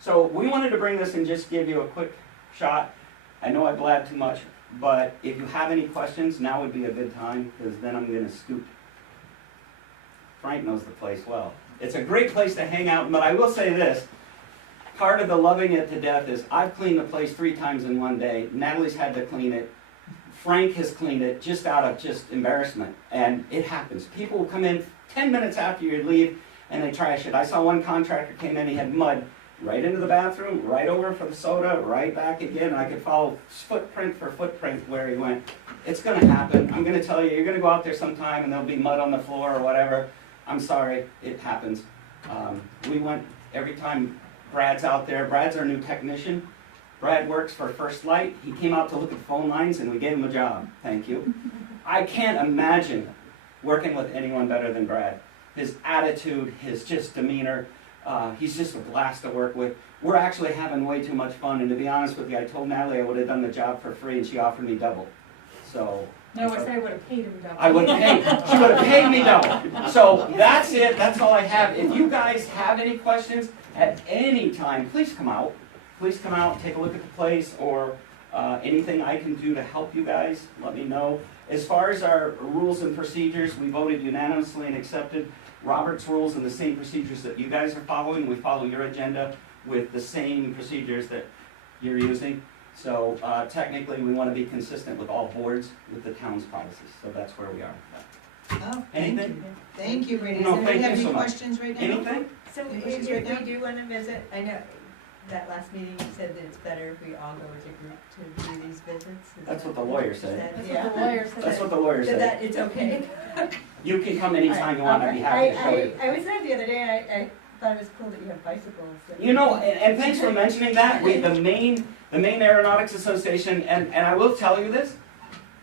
So we wanted to bring this and just give you a quick shot. I know I blabbed too much, but if you have any questions, now would be a good time, because then I'm going to scoop. Frank knows the place well. It's a great place to hang out, but I will say this. Part of the loving it to death is I've cleaned the place 3 times in one day. Natalie's had to clean it. Frank has cleaned it just out of just embarrassment. And it happens. People will come in 10 minutes after you leave and they trash it. I saw one contractor came in, he had mud right into the bathroom, right over for the soda, right back again. And I could follow footprint for footprint where he went. It's going to happen. I'm going to tell you, you're going to go out there sometime and there'll be mud on the floor or whatever. I'm sorry, it happens. We went every time Brad's out there. Brad's our new technician. Brad works for First Light. He came out to look at phone lines and we gave him a job. Thank you. I can't imagine working with anyone better than Brad. His attitude, his just demeanor, he's just a blast to work with. We're actually having way too much fun, and to be honest with you, I told Natalie I would have done the job for free and she offered me double. So No, I said I would have paid him double. I would have paid, she would have paid me double. So that's it, that's all I have. If you guys have any questions at any time, please come out. Please come out, take a look at the place, or anything I can do to help you guys, let me know. As far as our rules and procedures, we voted unanimously and accepted Robert's rules and the same procedures that you guys are following. We follow your agenda with the same procedures that you're using. So technically, we want to be consistent with all boards with the town's policies. So that's where we are. Oh, Anything? thank you, Brady. No, Does thank anybody have you any so much. questions right now? Anything? So Any if questions we right now? do want to visit, I know that last meeting you said that it's better if we all go as a group to do these visits. Is That's that- what the lawyer is said. that- That's yeah. what the lawyer said. That's what the lawyer So said. that it's okay. You can come anytime you want. I'd be happy to show you. I was there the other day and I thought it was cool that you have bicycles. You know, and thanks for mentioning that. The Maine Aeronautics Association, and I will tell you this,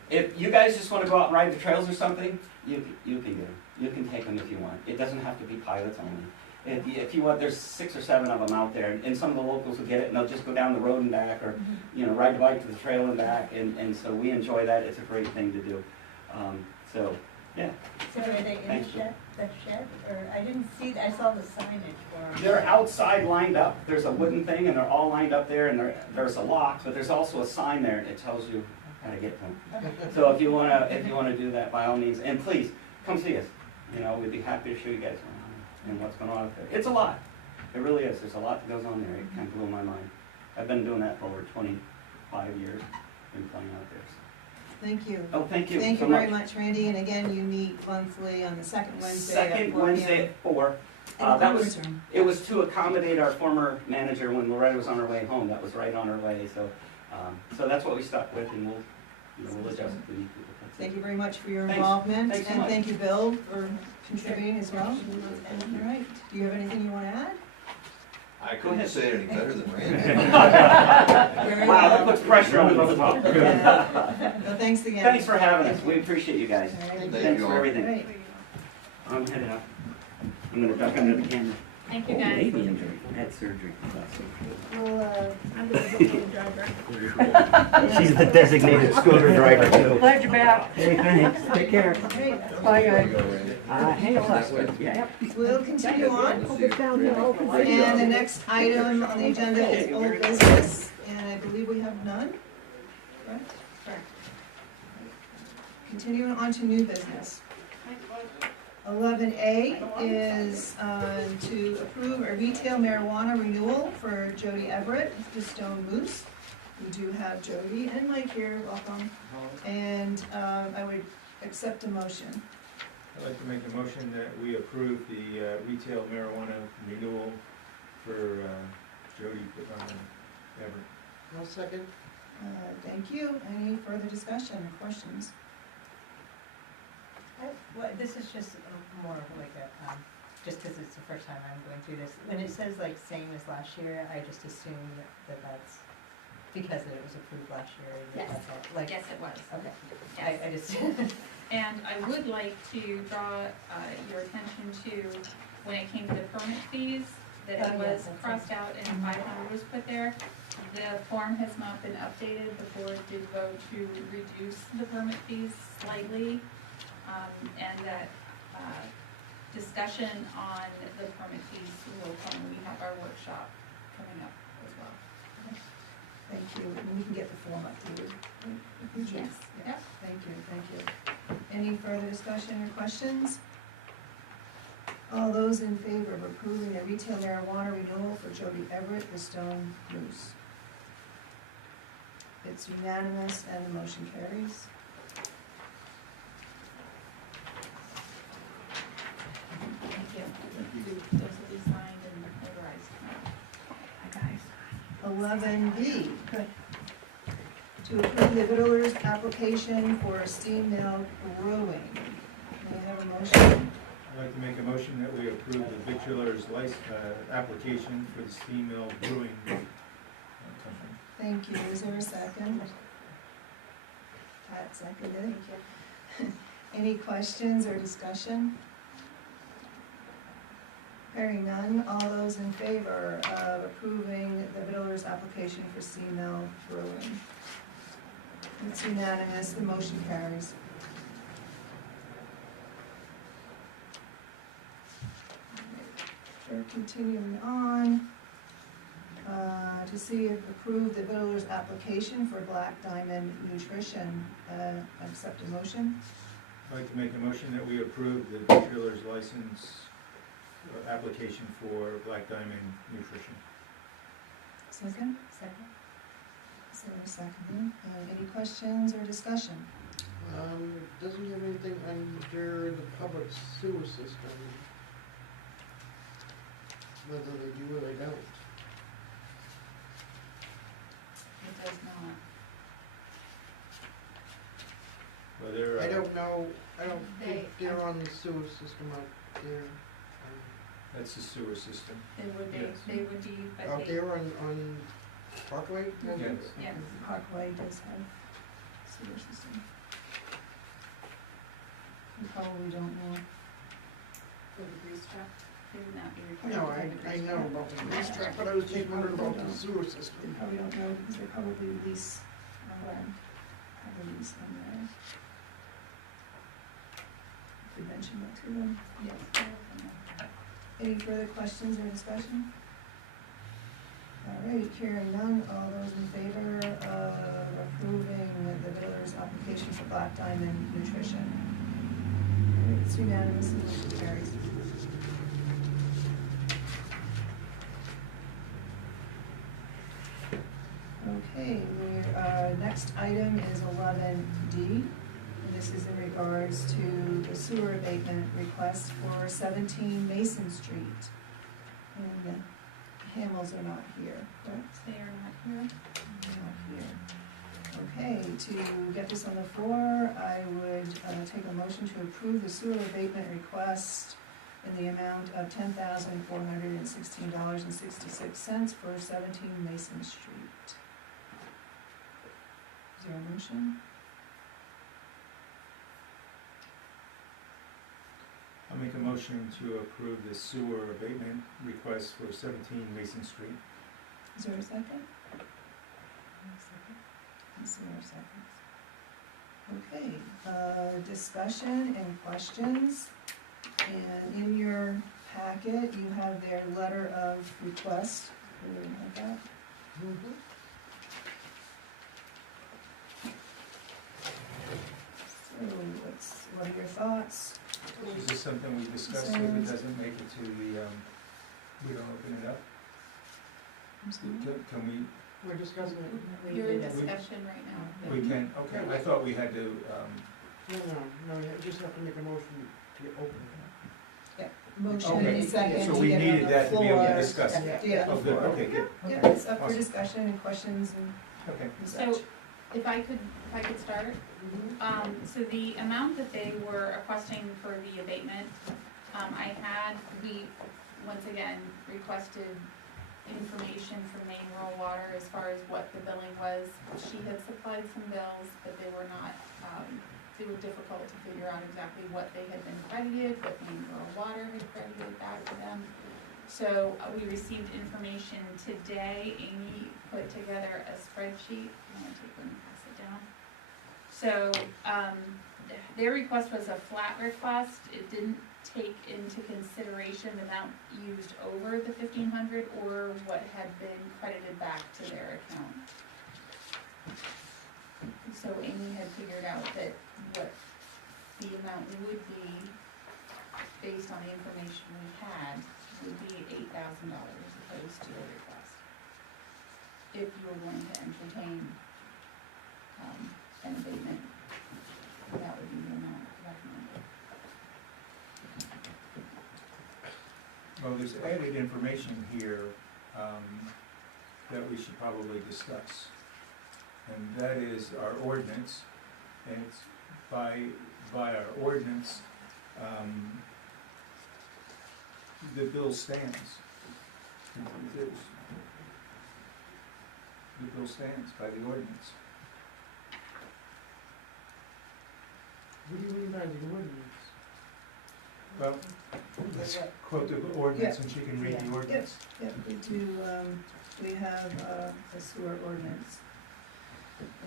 if you guys just want to go out and ride the trails or something, you can get them. You can take them if you want. It doesn't have to be pilots only. If you want, there's 6 or 7 of them out there, and some of the locals will get it, and they'll just go down the road and back, or ride the bike to the trail and back, and so we enjoy that. It's a great thing to do. So, yeah. So are they in Thanks. the shed, or I didn't see, I saw the signage for them. They're outside lined up. There's a wooden thing, and they're all lined up there, and there's a lock, but there's also a sign there, and it tells you how to get them. So if you wanna do that, by all means, and please come see us. We'd be happy to show you guys around and what's going on up there. It's a lot. It really is. There's a lot that goes on there. It kind of blew my mind. I've been doing that for over 25 years. Been playing out there. Thank you. Oh, thank you. Thank so you very much, Randy, and again, you meet monthly on the second Wednesday at 4 Second p.m. Wednesday at 4. And That conference was room. It was to accommodate our former manager when Loretta was on her way home. That was right on her way. So that's what we stuck with, and we'll adjust if we need to. Thank you very much for your Thanks. involvement, Thanks so and much. thank you, Bill, for contributing as well. All right, do you have anything you want to add? I Go couldn't ahead. say it any better than Randy. Very Wow, that well. puts pressure on the top. Yeah. Well, thanks again. Thanks for having us. We appreciate you guys. All right. Thank Thanks you for all. everything. All right. I'm headed out. I'm gonna duck under the camera. Thank you, Oh, guys. baby injury. Had surgery. Well, I'm the designated driver. She's the designated scooter driver too. Glad you're back. Hey, thanks. Take care. Bye, There guys. you go, Randy. Hey, Alexa. Yeah. We'll continue on, Great and job. the next item on the agenda is old business, and I believe we have none. Correct? Correct. Continuing on to new business. 11A is to approve a retail marijuana renewal for Jody Everett, the Stone Moose. We do have Jody and Mike here, welcome. And I would accept a motion. I'd like to make a motion that we approve the retail marijuana renewal for Jody Everett. No second? Thank you. Any further discussion or questions? Well, this is just more of like a, just because it's the first time I'm going through this. When it says like same as last year, I just assume that that's because it was approved last year. Yes. That's all. Like, Yes, it was. okay. Yes. I just, And I would like to draw your attention to, when it came to the permit fees, that it Oh, was yes, that's crossed out and 500 was put there. The form has not been updated. The board did vote to reduce the permit fees slightly, and that discussion on the permit fees will come when we have our workshop coming up as well. Thank you. And we can get the form updated. Yes. Yep. Thank you. Any further discussion or questions? All those in favor of approving the retail marijuana renewal for Jody Everett, the Stone Moose? It's unanimous and the motion carries. Thank you. Those will be signed and notarized tomorrow. Hi, guys. 11B, to approve the Vittler's application for steam mill brewing. May I have a motion? I'd like to make a motion that we approve the victualer's application for the steam mill brewing company. Thank you. Is there a second? Pat seconded. Any questions or discussion? Hearing none, all those in favor of approving the Vittler's application for steam mill brewing? It's unanimous, the motion carries. We're continuing on to see if approve the Vittler's application for Black Diamond Nutrition. Accept a motion. I'd like to make a motion that we approve the victualer's license application for Black Diamond Nutrition. Second? second. Is there a second? Any questions or discussion? Doesn't have anything under the public sewer system. Whether they do or they don't. It does not. Well, they're, I don't know, I don't think They- they're on the sewer system out there. That's the sewer system. They would be, Yes. they would be, but Out they, there on Parkway? Yes. yes. Parkway does have sewer system. You probably don't know. For the grease trap, they would not be required No, to have the I grease know trap. about the grease trap, but I was just wondering about the sewer They system. probably don't know because they probably lease, have a lease on there. If we mention that to them. Yes, they're from there. Any further questions or discussion? All right, hearing none, all those in favor of approving the Villar's application for Black Diamond Nutrition? All right, it's unanimous and motion carries. Okay, next item is 11D. And this is in regards to the sewer abatement request for 17 Mason Street. And the Hamels are not here, correct? They are not here. They're not here. Okay, to get this on the floor, I would take a motion to approve the sewer abatement request in the amount of $10,416.66 for 17 Mason Street. Is there a motion? I'll make a motion to approve the sewer abatement request for 17 Mason Street. Is there a second? Is there a second? Okay, discussion and questions. And in your packet, you have their letter of request. Do you have that? Mhm. So, what are your thoughts? Is this something we discussed, if it doesn't make it to the, we don't open it up? I'm sorry? Can we, We're discussing it. You're in did it. discussion right now. we can, okay, I thought we had to, No, you just have to make a motion to open it. Motion Okay, and second so to we get it needed on that the to be able to floor. discuss it. Yeah, Oh, good, okay, good, yeah, it's up for Awesome. discussion and questions and okay. such. So, if I could start, so the amount that they were requesting for the abatement, we, once again, requested information from Maine Rural Water as far as what the billing was. She had supplied some bills, but they were not, they were difficult to figure out exactly what they had been credited, what Maine Rural Water had credited back to them. So we received information today. Amy put together a spreadsheet. I'm gonna take one and pass it down. So, their request was a flat request. It didn't take into consideration the amount used over the 1,500 or what had been credited back to their account. So Amy had figured out that what the amount would be, based on the information we had, would be $8,000 as opposed to a request. If you were going to entertain, an abatement, that would be the amount recommended. Well, there's added information here, that we should probably discuss. And that is our ordinance, and it's by our ordinance, the bill stands. It is. The bill stands by the ordinance. What do you mean by the ordinance? Well, let's quote the ordinance and she can read the ordinance. Yep, we do, we have a sewer ordinance.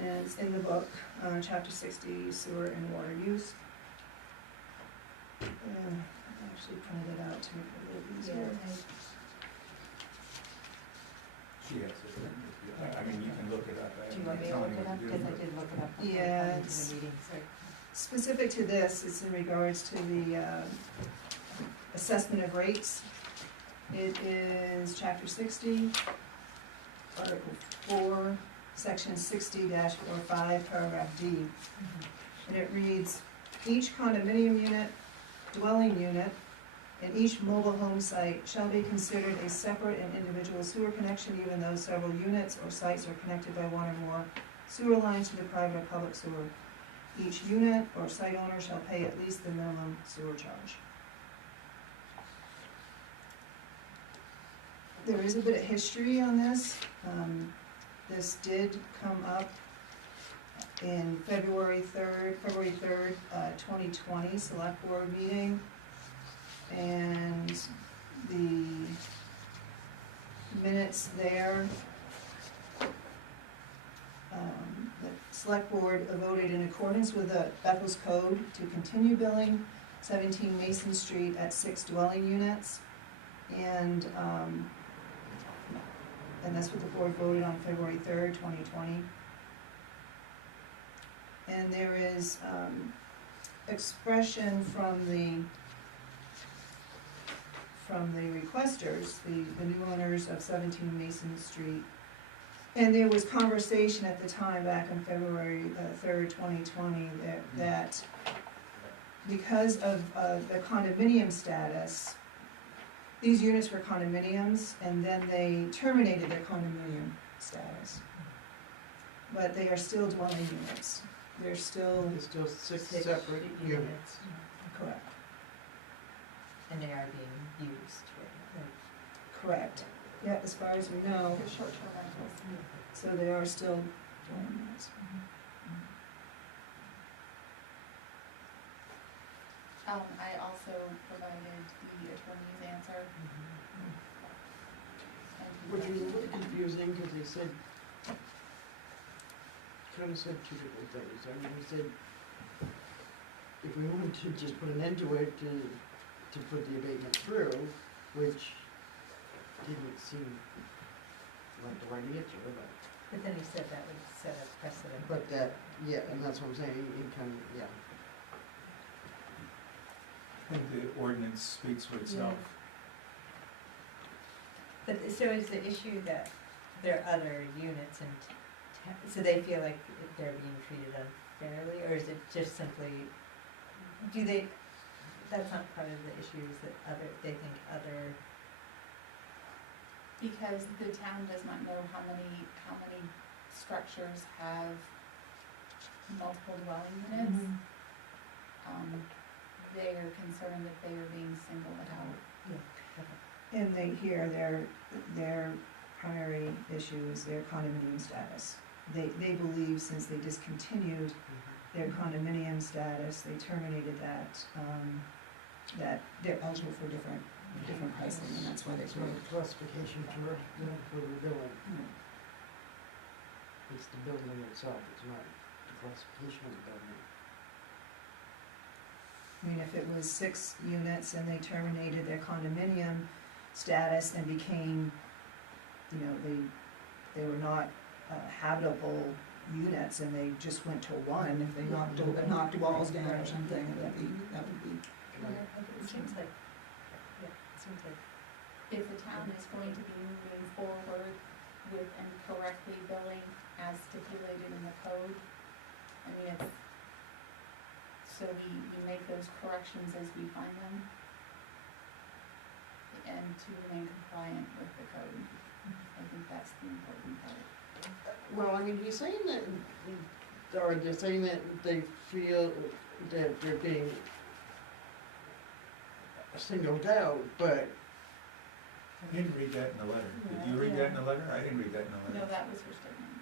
And it's in the book, chapter 60, sewer and water use. I actually printed it out to make it a little easier. She has it. I mean, you can look it up. Do you want me to look it up? Because I did look it up. before Yeah, coming to it's- the meeting, so. Specific to this, it's in regards to the assessment of rates. It is chapter 60, article 4, section 60-45, paragraph D. And it reads, each condominium unit, dwelling unit, and each mobile home site shall be considered a separate and individual sewer connection even though several units or sites are connected by one or more sewer lines to the private or public sewer. Each unit or site owner shall pay at least the minimum sewer charge. there is a bit of history on this. This did come up in February 3rd, 2020, select board meeting. And the minutes there, the select board voted in accordance with the Bethel's code to continue billing 17 Mason Street at 6 dwelling units. And that's what the board voted on February 3rd, 2020. And there is expression from the requesters, the new owners of 17 Mason Street. And there was conversation at the time, back on February 3rd, 2020, that because of the condominium status, these units were condominiums, and then they terminated their condominium status. But they are still dwelling units. They're still. There's still six separate units. Correct. And they are being used, right? Correct. Yeah, as far as we know. For short-term rentals. So they are still dwelling units. I also provided the attorney's answer. Which was a little confusing, because they said, kind of said two different things. I mean, he said, if we wanted to just put an end to it, to put the abatement through, which didn't seem like the right answer, But then he said that would set a precedent. but that, yeah, and that's what I'm saying, it kind of, yeah. I think the ordinance speaks for itself. But, so is the issue that there are other units and, so they feel like they're being treated unfairly, or is it just simply, that's not part of the issue, is that they think other. Because the town does not know how many structures have multiple dwelling units. They are concerned that they are being singled out. And they hear their primary issue is their condominium status. They believe since they discontinued their condominium status, they terminated that, that they're eligible for different pricing, and that's why they It's not a classification for the building. It's the building itself, it's not the classification of the building. I mean, if it was 6 units and they terminated their condominium status and became, you know, they were not habitable units and they just went to 1, if they knocked walls down or something, that would be. It seems like, If the town is going to be moving forward with and correctly billing as stipulated in the code, I mean, so we make those corrections as we find them, and to remain compliant with the code. I think that's the important part. Well, I mean, he's saying that, or they're saying that they feel that they're being singled out, but I didn't read that in the letter. Did you read that in the letter? I didn't read that in the No, letter. that was her statement.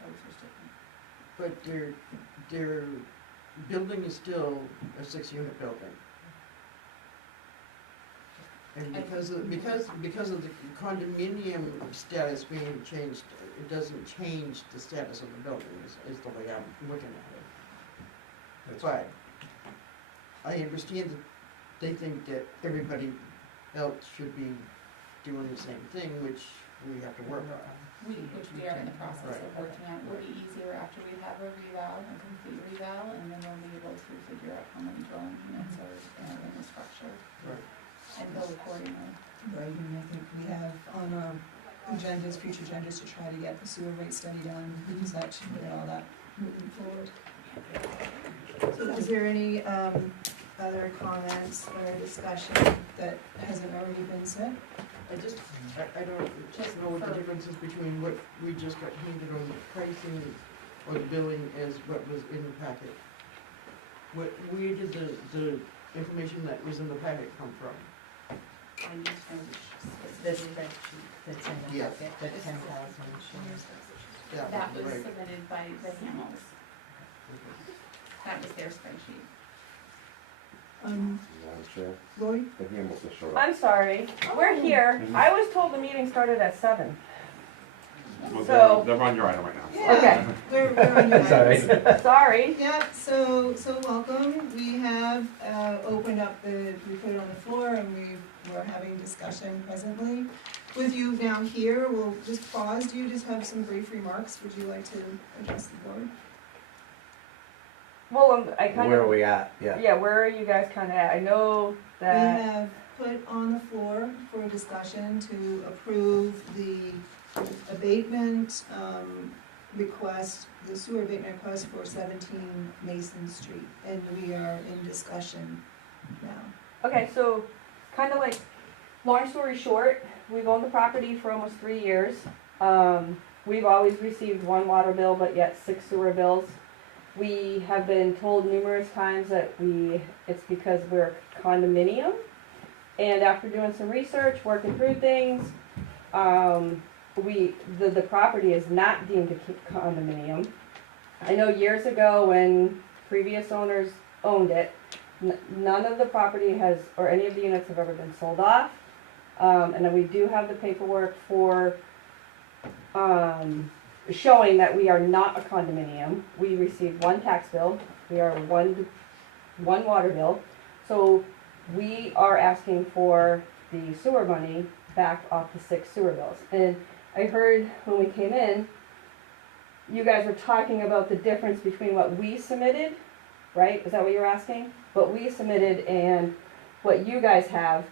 That was her statement. but their building is still a 6-unit building. And because of the condominium status being changed, it doesn't change the status of the building, is the way I'm looking at it. That's But I understand that they think that everybody else should be doing the same thing, which we have to work on. Which we are in the process of Right. working on. It will be easier after we have a complete reval, and then we'll be able to figure out how many dwelling units are in the structure. Right. And bill accordingly. Right, and I think we have on our agendas, future agendas, to try to get the sewer rate study done, because that should get all that moving forward. So is there any other comments or discussion that hasn't already been said? I don't just know what the difference is between what we just got handed on the pricing or the billing as what was in the packet. Where did the information that was in the packet come from? I need to know which This specific. spreadsheet that's in the Yeah. packet, the 10,000 shares. Yeah, That was right. submitted by the Hamels. That was their spreadsheet. Madam Chair, Lori? the Hamels just showed up. I'm sorry, we're here. I was told the meeting started at 7. Well, So- they're on your item right now. Yeah, Okay. we're on your hands. Sorry. Yeah, so welcome. We have opened up we put it on the floor and we're having discussion presently. With you now here, we'll just pause. Do you just have some brief remarks? Would you like to address the board? Well, I kind Where are of, we at? Yeah. yeah, where are you guys kind of at? I know We that, have put on the floor for discussion to approve the abatement request, the sewer abatement request for 17 Mason Street, and we are in discussion now. okay, so kind of like, long story short, we've owned the property for almost 3 years. We've always received 1 water bill, but yet 6 sewer bills. We have been told numerous times that it's because we're a condominium. And after doing some research, working through things, the property is not deemed a condominium. I know years ago when previous owners owned it, none of the property has, or any of the units have ever been sold off. And then we do have the paperwork for, showing that we are not a condominium. We received 1 tax bill, we are one water bill. So we are asking for the sewer money back off the 6 sewer bills. And I heard when we came in, you guys were talking about the difference between what we submitted, right? Is that what you're asking? What we submitted and what you guys have.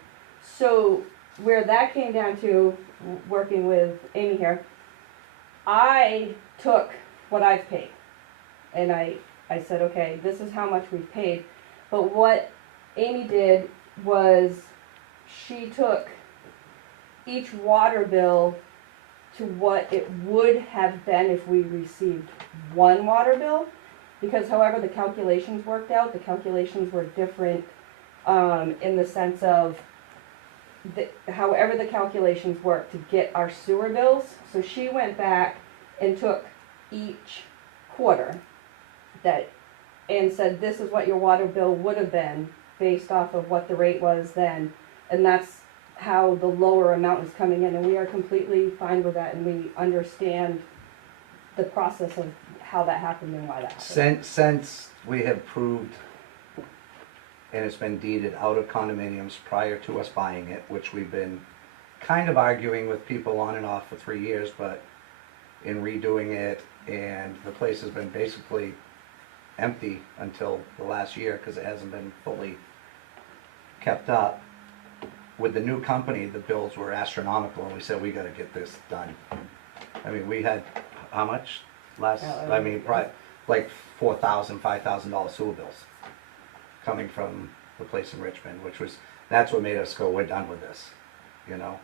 So where that came down to, working with Amy here, I took what I've paid and I said, okay, this is how much we've paid. But what Amy did was she took each water bill to what it would have been if we received 1 water bill. Because however the calculations worked out, the calculations were different in the sense of however the calculations worked to get our sewer bills. So she went back and took each quarter and said, this is what your water bill would have been based off of what the rate was then. And that's how the lower amount is coming in. And we are completely fine with that, and we understand the process of how that happened and why that happened. Since we have proved, and it's been deeded out of condominiums prior to us buying it, which we've been kind of arguing with people on and off for 3 years, but in redoing it, and the place has been basically empty until the last year because it hasn't been fully kept up. With the new company, the bills were astronomical, and we said, we gotta get this done. I mean, we had, how much last, I mean, probably like $4,000, $5,000 sewer bills coming from the place in Richmond, that's what made us go, we're done with this, you know?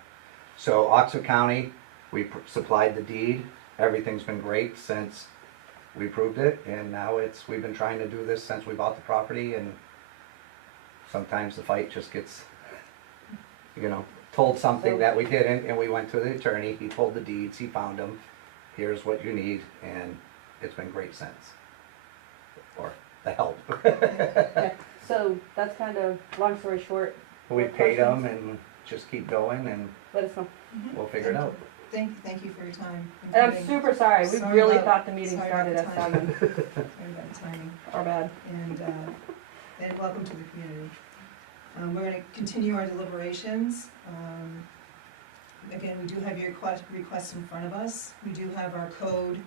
So Oxford County, we supplied the deed, everything's been great since we approved it, and now we've been trying to do this since we bought the property, and sometimes the fight just gets, you know, told something that we didn't, and we went to the attorney, he pulled the deeds, he found them, here's what you need, and it's been great since. Or the help. So that's kind of, long story short, We paid them and just keep going, and let us know. we'll figure it out. Thank you for your time. And I'm super sorry, we Sorry really about- thought the meeting sorry started about at the 7. Sorry about the timing. Our bad. And welcome to the community. We're going to continue our deliberations. Again, we do have your request in front of us. We do have our code.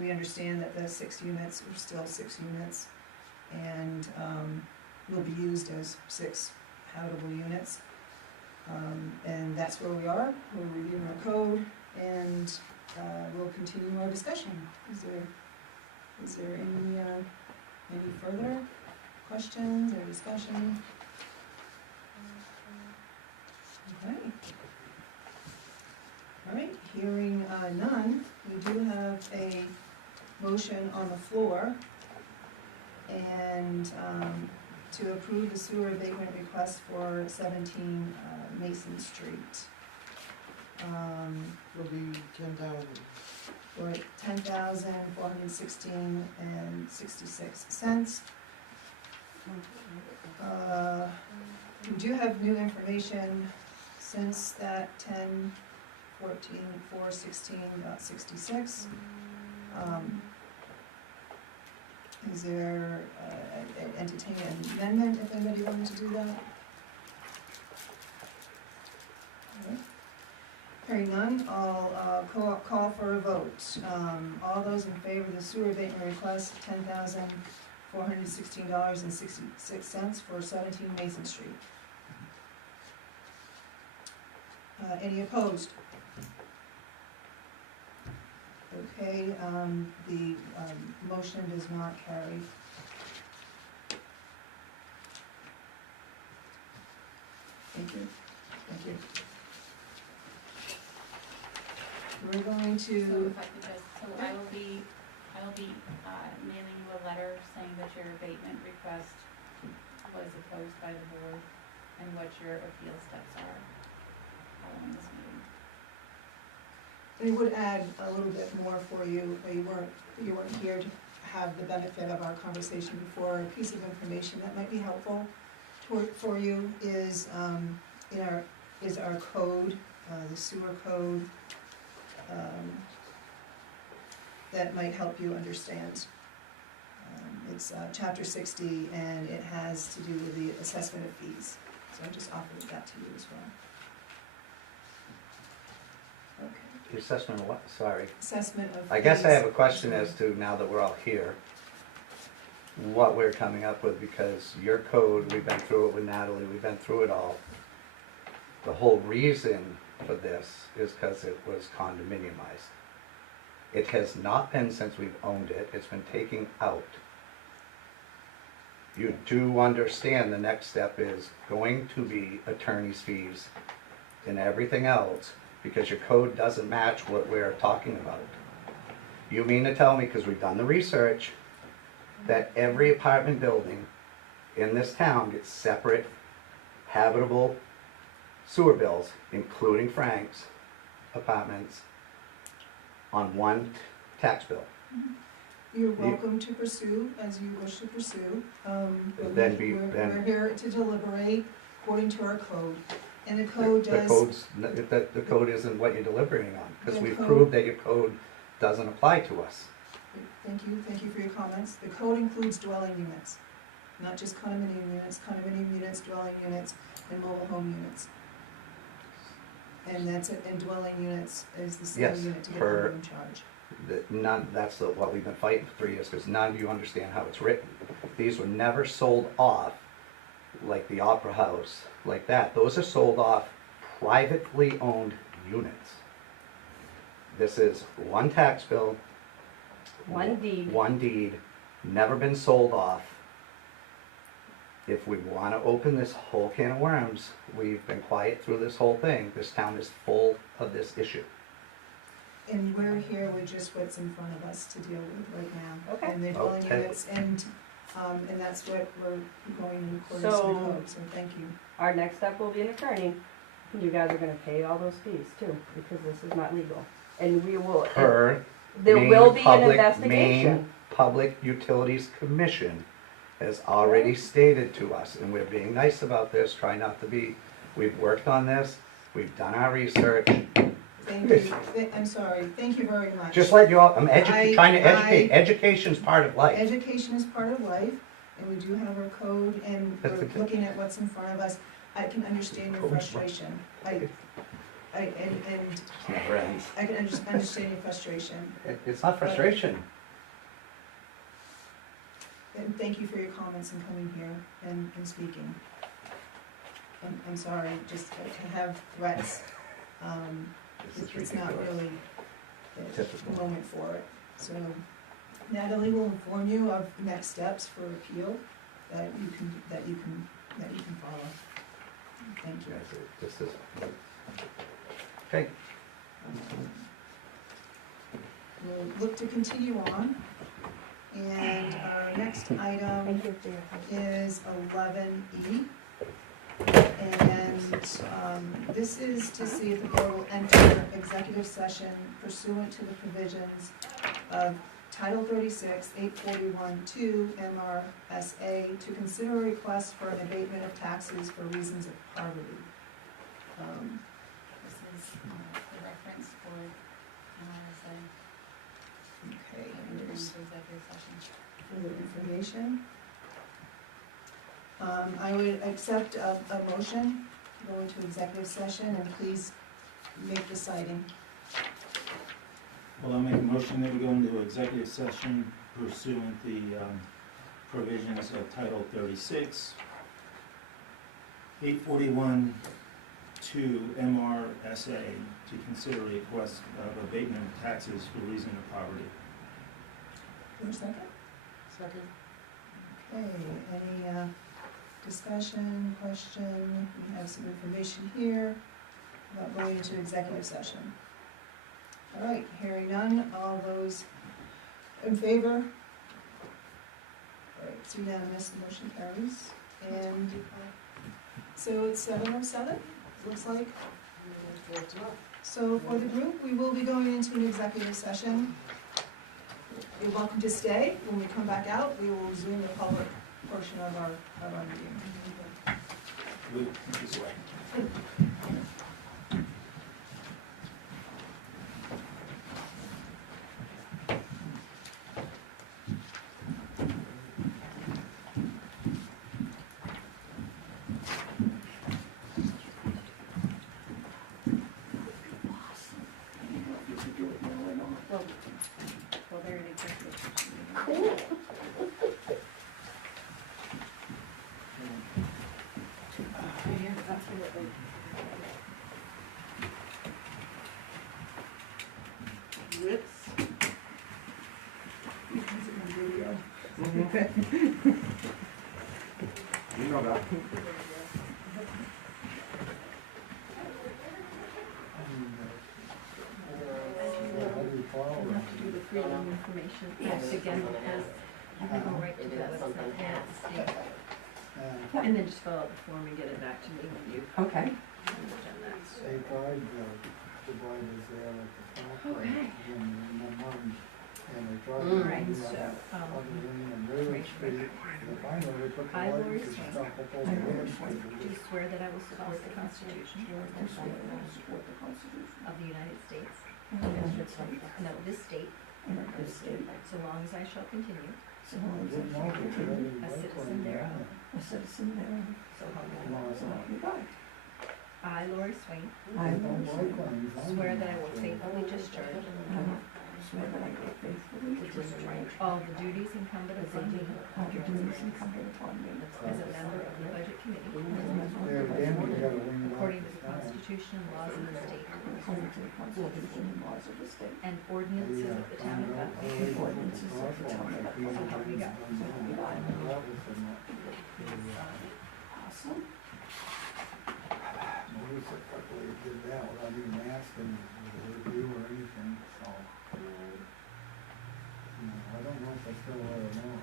We understand that the 6 units are still 6 units and will be used as 6 habitable units. And that's where we are. We're reviewing our code and we'll continue our discussion. Is there any further questions or discussion? Okay. All right, hearing none, we do have a motion on the floor. And to approve the sewer abatement request for 17 Mason Street. Will be 10,000. For $10,416.66. We do have new information since that 10/14/416.66. Is there, entertain an amendment if anybody wanted to do that? Alright. Hearing none, I'll call for a vote. All those in favor of the sewer abatement request, $10,416.66 for 17 Mason Street. Any opposed? Okay, the motion does not carry. Thank you, thank you. We're going So to, if I could just, so I will be mailing you a letter saying that your abatement request was opposed by the board and what your appeal steps are following this meeting. it would add a little bit more for you, but you weren't here to have the benefit of our conversation before. A piece of information that might be helpful for you is, our code, the sewer code, that might help you understand. It's chapter 60, and it has to do with the assessment of fees. So I just offered that to you as well. Okay. The assessment of what, sorry? Assessment of fees. I guess I have a question as to, now that we're all here, what we're coming up with, because your code, we've been through it with Natalie, we've been through it all. The whole reason for this is because it was condominiumized. It has not been since we've owned it, it's been taken out. You do understand the next step is going to be attorney's fees and everything else, because your code doesn't match what we're talking about. You mean to tell me, because we've done the research, that every apartment building in this town gets separate habitable sewer bills, including Frank's apartments, on one tax bill? You're welcome to pursue as you wish to pursue. But Then we're here to deliberate according to our code. And the code The does, the code isn't what you're deliberating on, because The we've code- proved that your code doesn't apply to us. thank you for your comments. The code includes dwelling units, not just condominium units, dwelling units, and mobile home units. And that's it, and dwelling units is the same Yes, unit to get per- a minimum charge. That's what we've been fighting for 3 years, because none of you understand how it's written. These were never sold off like the Opera House, like that. Those are sold off privately owned units. This is one tax bill, One deed. one deed, never been sold off. If we want to open this whole can of worms, we've been quiet through this whole thing. This town is full of this issue. And we're here with just what's in front of us to deal with right now. Okay. And the dwelling Okay. units, and that's what we're going in accordance with the So- code, so thank you. Our next step will be an attorney. You guys are gonna pay all those fees too, because this is not legal. And we will, Per there Maine will be an Public- investigation. Maine Public Utilities Commission has already stated to us, and we're being nice about this, try not to be, we've worked on this, we've done our research. Thank you, I'm sorry, thank you very much. Just let you all, I'm I- trying to educate, education's part of life. Education is part of life, and we do have our code, and we're That's okay. looking at what's in front of us. I can understand your frustration. And It's never ends. I can understand your frustration. It's not frustration. And thank you for your comments and coming here and speaking. I'm sorry, just to have threats, This is it's not ridiculous. really Typical. the moment for it. So Natalie will inform you of next steps for appeal that you can follow. Thank you. Yes, this is, okay, We'll look to continue on, And our next item Thank you for your help. is 11E. And this is to see if the board will enter executive session pursuant to the provisions of Title 36, 841-2 MRSA to consider a request for an abatement of taxes for reasons of poverty. This is the reference for MRSA. Okay, Into here's executive session. further information. I would accept a motion to go into executive session, and please make the citing. Well, I'll make a motion that we go into executive session pursuant the provisions of Title 36, 841, 2 MRSA to consider a request of abatement of taxes for reason of poverty. For a second? Second. Okay, any discussion, question? We have some information here about going into executive session. All right, hearing none, all those in favor? All right, it's unanimous, the motion carries. And so it's 7:07, looks like. So for the group, we will be going into an executive session. You're welcome to stay. When we come back out, we will resume the public portion of our meeting. Luke, this way. Well, they're in executive session. Yeah, absolutely. Rips. You know that. How do you follow You it? have to do the freedom of information act again, because you can go right to Maybe the that's something website and else. see. And then just fill out the form and get it back to me when you've Okay. done that. Safeguard, the boy was there at the top. Okay. And my mom, and they tried to. Right, do so, that other than in Railroad Street, and finally they put the I, Lori lights to Swain, stop up over Railroad Street. do swear that I will support the Constitution I swear that I will support the Constitution of the United States of the United States and of this state, and of this state, so long as I shall continue so long as I Didn't know shall that you had continue any a lights citizen on thereof. there. a citizen thereof. So help me No, God. it's So not. help me God. I, Lori Swain, I, Don't Lori like Swain, when he's on swear there. that I will faithfully discharge I swear that I will faithfully discharge all the duties incumbent upon me all the duties incumbent upon me as a member of the Budget Committee, as a member There of the again, we Budget gotta wing it according out to the this time. Constitution and laws of the state, according to the Constitution and laws of the state, and ordinances of the town of Bethel, and ordinances of the town of Bethel. so help me God. So help me God. That was the mo- Awesome. Maybe it's a couple of did that without even asking the review or anything, so. I don't know if I still let her know.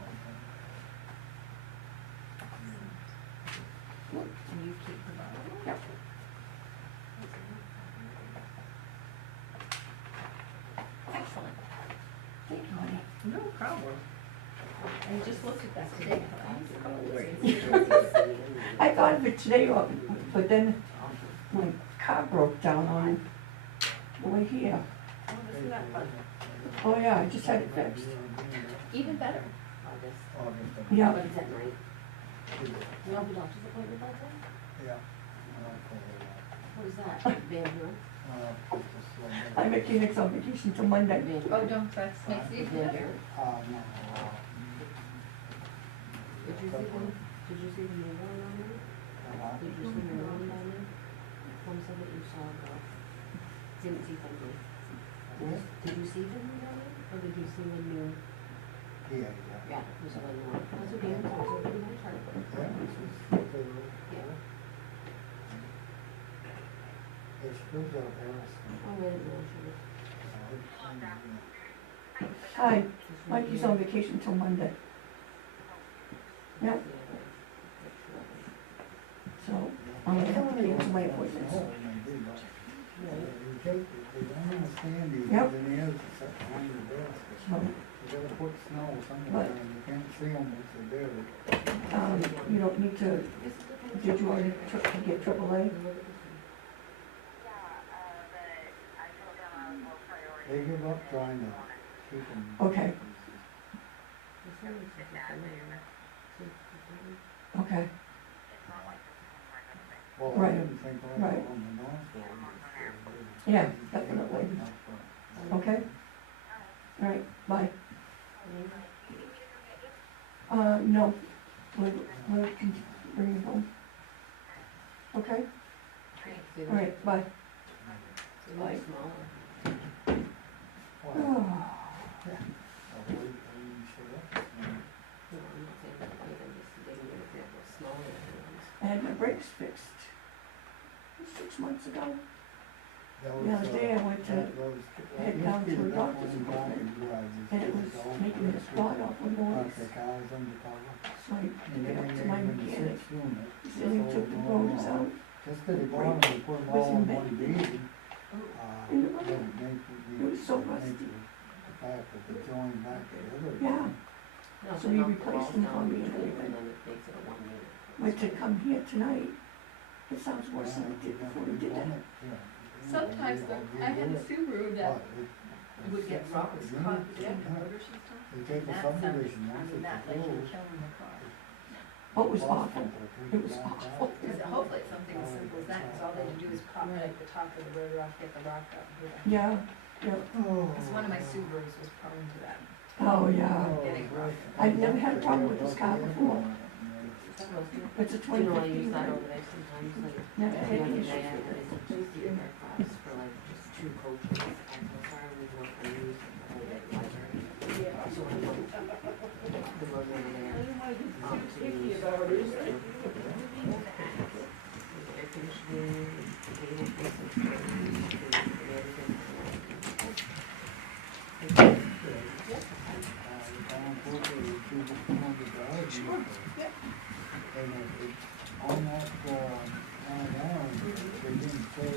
And you keep the Bible. Yep. Excellent. Thank you, honey. No problem. I just looked at that today, I thought, I need to call Lori and see. I thought of it today, but then my car broke down on the way here. Oh, isn't that fun? Oh, yeah, I just had it fixed. Even better. August. Yeah. But it's at night. You have a doctor's appointment that day? Yeah. What is that? Van Hill? I'm at Phoenix on vacation till Monday. Van Hill. Oh, don't, that makes it even Van better. Hill. Did you see the new one on there? Did you see the new one on there? One said that you saw, didn't see something. Did you see the new one, or did you see the new? Yeah, Yeah, there's a new one. That's okay, it's over in my chart. Yeah. It's still got Harrison. Oh, wait a minute, Uh, Hi. it's Mikey's on vacation till Monday, Yep. so I'm gonna have to cancel my appointments. They don't understand these Yep. engineers that sit behind the desk. So, You gotta put snow somewhere and you can't see them once they do. you don't need to, did you already get AAA? They give up trying to keep them. Okay, okay, Well, I Right. didn't think I Right. was on the north road. Yeah, definitely. Okay. All right, bye. No, we'll bring it home. Okay, all right, bye. It's a lot smaller. Well, Oh, I'll wait till you show up. No, I'm not saying that, I'm just giving you an example of smaller ones. I had my brakes fixed 6 months ago. That The other day I went to head down to a doctor's appointment, and it was making this god awful noise. The cars undercover. So I took it up to my And then mechanic. six unit. He said he took the rotors out. Just to the bottom, they put them all in one bead. In the middle. It was so rusty. The fact that they joined back together. Yeah, No, So they he knock the replaced walls them down for me and between them, everything. and then it makes it a one unit. but to come here tonight, it sounds worse than it did before he did that. Sometimes I had a Subaru that would get rocks caught in the motors and stuff. They take the That sounded, subdivision, I once mean, that it's like you're approved. killing the car. Oh, it was awful. It was awful. Because hopefully it's something as simple as that, because all they had to do is pop like the top of the rotor off, get the rock out here. Yeah, yeah. Because one of my Subarus was prone to that. Oh, yeah. Getting rock. I've never had a problem with this car before. It's a You know, I 2015, use that right? over there sometimes, like, Never the had other any day, issues I with had it. to just do their crops for like just 2 coaches. And so far, we've worked on these, the whole bit library. So I went the road over there. Air conditioning, table space, and everything. Sure, yep. And on that, they didn't say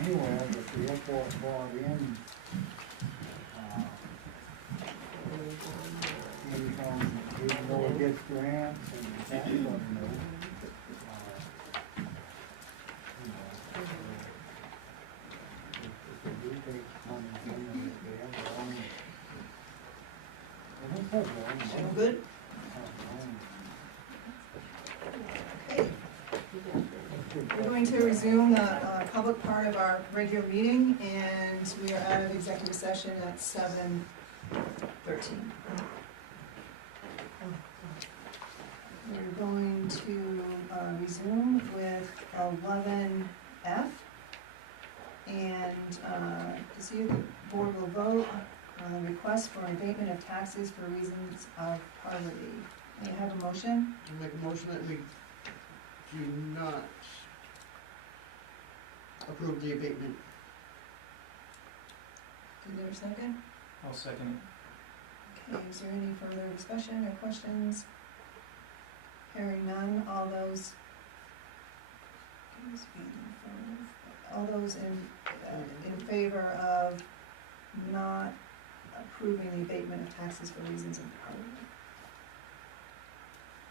anywhere that the airport brought in, income, even though it gets grants and that doesn't know. If they do take money from them, they have their own. They don't have their own money. All good? Okay. We're going to resume the public part of our regular meeting, and we are out of executive session at 7:13. We're going to resume with 11F, and to see if the board will vote on the request for an abatement of taxes for reasons of poverty. May I have a motion? I make a motion that we do not approve the abatement. Is there a second? I'll second Okay, is there any further discussion or questions? Hearing none, all those, all those in favor of not approving the abatement of taxes for reasons of poverty?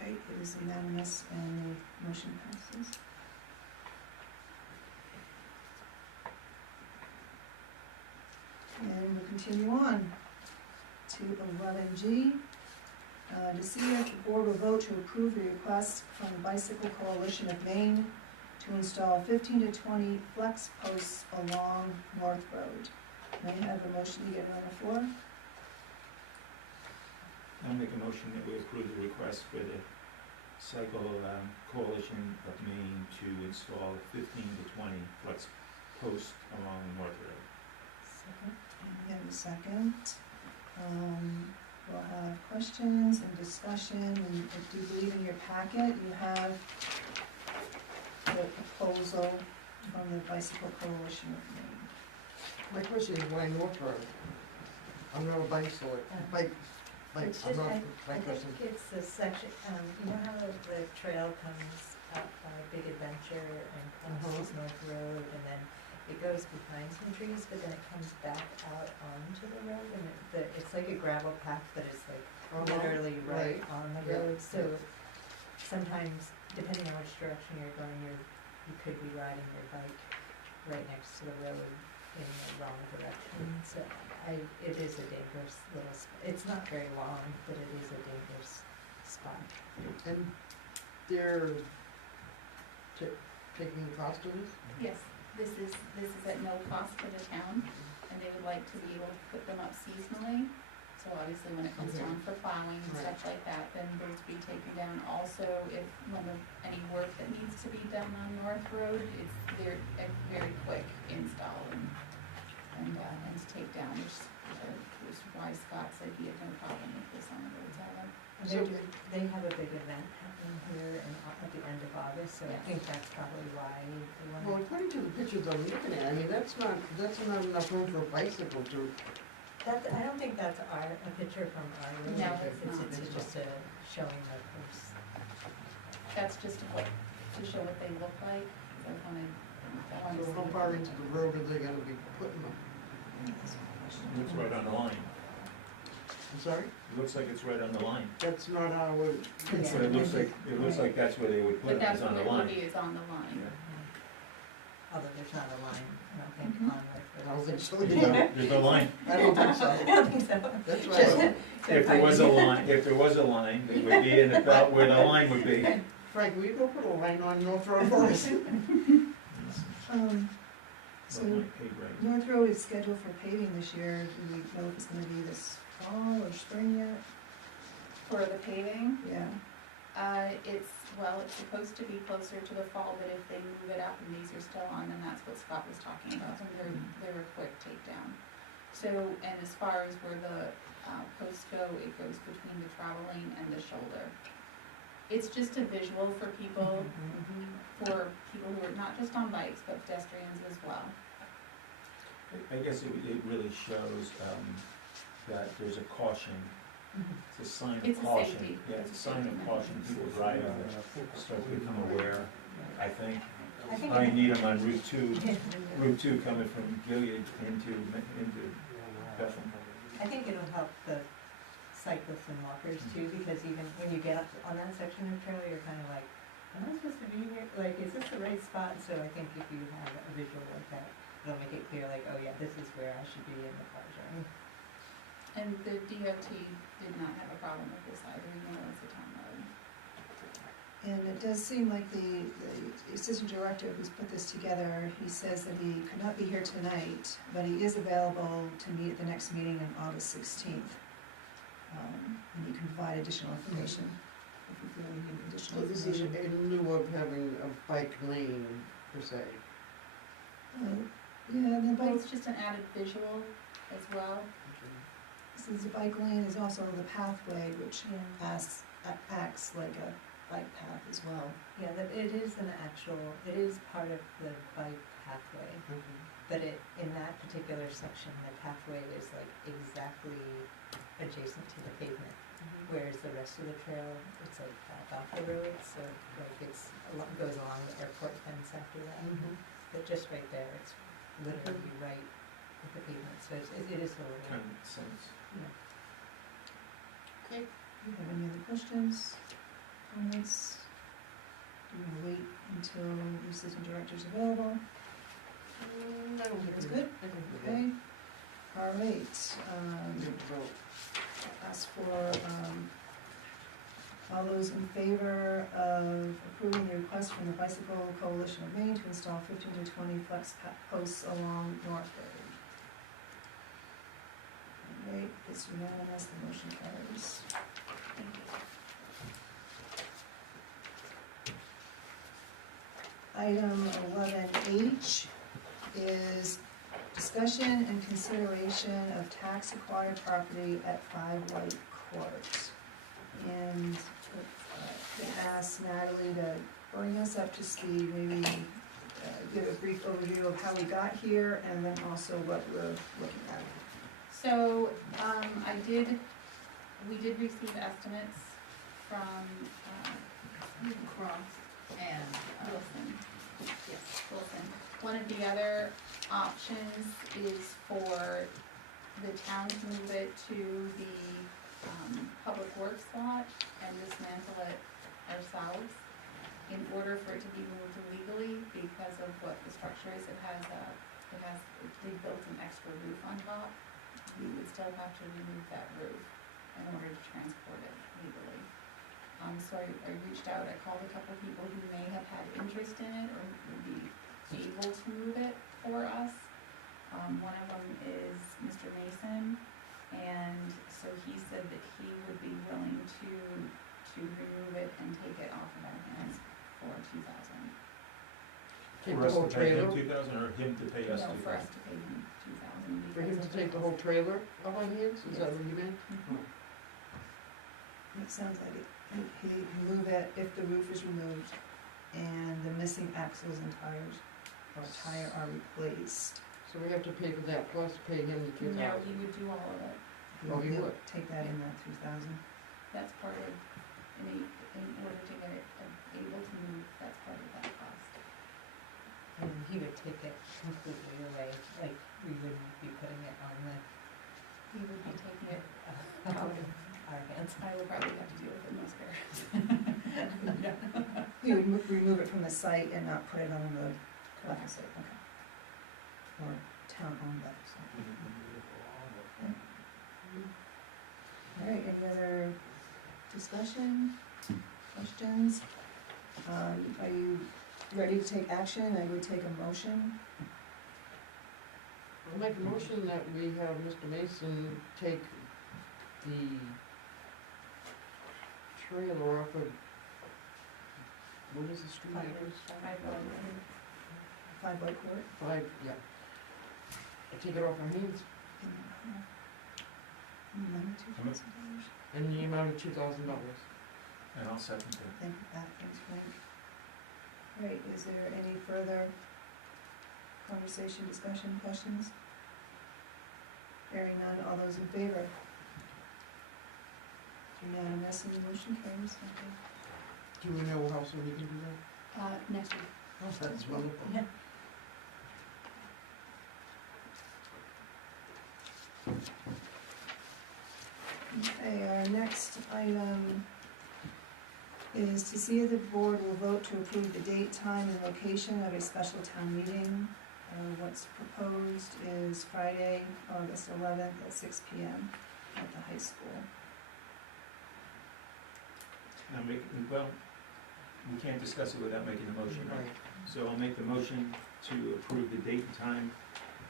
Okay, it is unanimous and the motion passes. And we'll continue on to 11G. To see if the board will vote to approve the request from the Bicycle Coalition of Maine to install 15 to 20 flex posts along North Road. May I have a motion to get it on the floor? I'll make a motion that we approve the request for the Cycle Coalition of Maine to install 15 to 20 flex posts along North Road. Second. We have a second. We'll have questions and discussion, and I do believe in your packet you have the proposal from the Bicycle Coalition of Maine. My question is why North Road? I'm not a bike, Like, It's I'm just, not, I like, think it's the section, you know how the trail comes up by Big Adventure and crosses North Road, and then it goes behind some trees, but then it comes back out onto the road, and it's like a gravel path, but it's like literally right on the Yeah. road, so sometimes, depending on which direction you're going, you could be riding your bike right next to the road in the wrong direction, so it is a dangerous little, it's not very long, but it is a dangerous spot. And they're taking the cost of this? Yes, this is at no cost to the town, and they would like to be able to put them up seasonally. So obviously when it comes time for plowing and Right. stuff like that, then those be taken down. Also, if any work that needs to be done on North Road, they're a very quick install and to take down, which is why Scott said he had no problem with this on the roads either. They have a big event happening here at the end of August, so I Yes. think that's probably why they Well, want according to the pictures I'm looking at, I mean, that's not enough room for a bicycle to, I don't think that's a picture from our road. No, it's not. It's just showing the course. That's just to show what they look like. I wanted to so how see. far into the road are they gonna be putting them? Looks right on the line. I'm sorry? It looks like it's right on the line. That's not how it, But it looks like that's where they would put But it, that's is on what the it would line. be, is on the line. Although there's not a line, I don't think, Mhm. on I don't think so. There's no line. I don't think so. I don't think so. That's Just- why, If there was a line, it would be in about where the line would be. Frank, will you go put a line on North Road for us? So Not my pay grade. North Road is scheduled for paving this year. Do we know if it's gonna be this fall or spring yet? For the paving, Yeah. it's supposed to be closer to the fall, but if they move it up and these are still on, then that's what Scott was talking about, and they're a quick takedown. So, and as far as where the posts go, it goes between the travel lane and the shoulder. It's just a visual for people who are not just on bikes, but pedestrians as well. I guess it really shows that there's a caution. It's a sign It's of a caution. safety. Yeah, it's a sign of caution. People driving that start to become aware, I think. I think I need them on Route 2 coming from Gilead into Bethel. I think it'll help the cyclists and walkers too, because even when you get up on that section of trail, you're kind of like, am I supposed to be here? Like, is this the right spot? So I think if you have a visual like that, it'll make it clear, like, oh yeah, this is where I should be in the cars, right? And the DOT did not have a problem with this either, even though it's a town road. And it does seem like the assistant director who's put this together, he says that he could not be here tonight, but he is available to meet at the next meeting on August 16th. And he can provide additional information if you feel you need So additional this is information. in lieu of having a bike lane per se. Yeah, the Well, bike, it's just an added visual as well. since the bike lane is also the pathway, which acts like a bike path as well. Yeah, that it is it is part of the bike pathway, but in that particular section, the pathway is like exactly adjacent to the pavement. Whereas the rest of the trail, it's like back off the road, so like goes along the airport fence after that. But just right there, it's literally right at the pavement, so it is a little. Kind of makes sense. Okay. Do you have any other questions, comments? Do you want to wait until the assistant director's available? I don't think That's we- good? I think we're Okay, all right, good. ask for, all those in favor of approving the request from the Bicycle Coalition of Maine to install 15 to 20 flex posts along North Road. All right, it's unanimous, the motion carries. Item 11H is discussion and consideration of tax acquired property at 5 White Court. And to ask Natalie to bring us up to speed, maybe give a brief overview of how we got here and then also what we're looking at. So, I did We did receive estimates from, Cross and, Wilson. yes. Wilson. One of the other options is for the town to move it to the, public works lot and dismantle it ourselves. In order for it to be moved legally, because of what the structure is, they built an extra roof on top. We would still have to remove that roof in order to transport it legally. So I reached out, I called a couple people who may have had interest in it or would be able to move it for us. One of them is Mr. Mason, and so he said that he would be willing to remove it and take it off of our hands for $2,000. Take For the us whole to pay him trailer, 2,000 or him to pay us 2,000? No, for us to pay him $2,000. for him to take the whole trailer off our hands, is that what you meant? Mhm. It sounds like it. He move it if the roof is removed and the missing axles and tires or tire are replaced. So we have to pay for that, plus pay him the $2,000. No, he would do all of it. Oh, he He'll would. take that in that 2,000. That's part of, in order to get it able to move, that's part of that cost. And he would take it completely away, like we wouldn't be putting it on the, He would be taking it, out of our hands. I will probably have to deal with it most bear. He would remove it from the site and not put it on the road. Correct. Okay. Or town-owned website. All right, any other discussion, questions? Are you ready to take action? I would take a motion. I'll make a motion that we have Mr. Mason take the trailer off of, what is the street address? 5 White Court. 5, yeah. Take it off our hands $2,000. in the amount of $2,000. And I'll second that. Thank you, Pat, thanks, Frank. All right, is there any further conversation, discussion, questions? Hearing none, all those in favor? Unanimous, and the motion carries. Okay. Do we know how soon he can do that? Next week. Oh, that's wonderful. Yeah. Okay, our next item is to see if the board will vote to approve the date, time, and location of a special town meeting. What's proposed is Friday, August 11th at 6 p.m. at the high school. Now well, we can't discuss it without making a motion, right? Right. So I'll make the motion to approve the date and time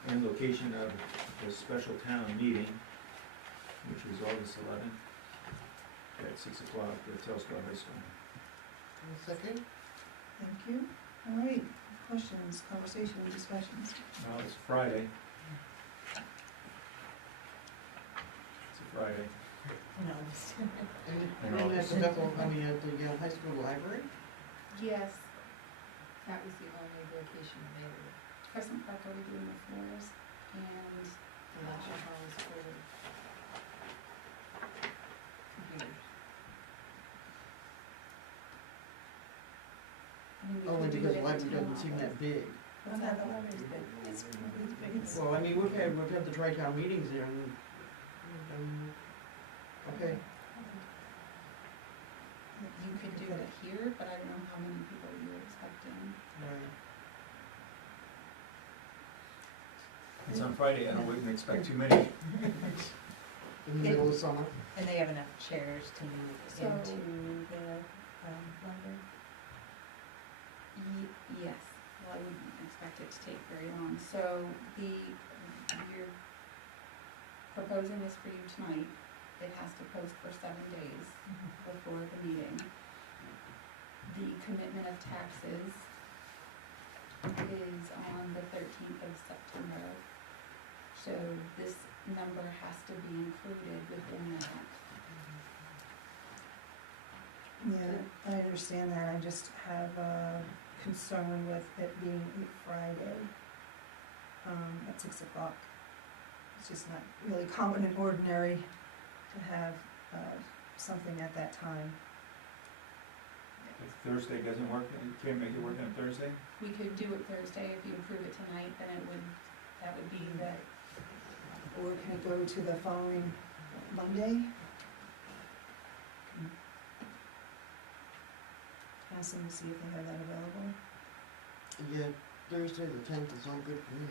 and location of the special town meeting, which is August 11th at 6 o'clock at Telstar High School. Second? Thank you. All right, questions, conversation, discussions? Well, it's Friday. It's a Friday. No, And then at the Bethel, at the high school library? Yes, that was the only location available. Crescent Park are we doing the floors, and The lecture hall is for computers. I mean, we Only could do because it the at the library town doesn't seem office. that big. What's that? The library's big. It's big. It's Well, I mean, we've had the tri-town meetings there and, okay. You could do it here, but I don't know how many people you're expecting. Right. It's on Friday, I wouldn't expect too many. In the middle of summer. And they have enough chairs to move So- into the library? Yes, well, I wouldn't expect it to take very long. So you're proposing this for you tonight. It has to post for 7 days before the meeting. The commitment of taxes is on the 13th of September. So this number has to be included within that. Yeah, I understand that, I just have a concern with it being a Friday, at 6 o'clock. It's just not really common and ordinary to have something at that time. If Thursday doesn't work, you can't make it work on Thursday? We could do it Thursday, if you approve it tonight, then that would be the, Or can it go to the following Monday? Ask them to see if they have that available. Yeah, Thursday the 10th is all good for me.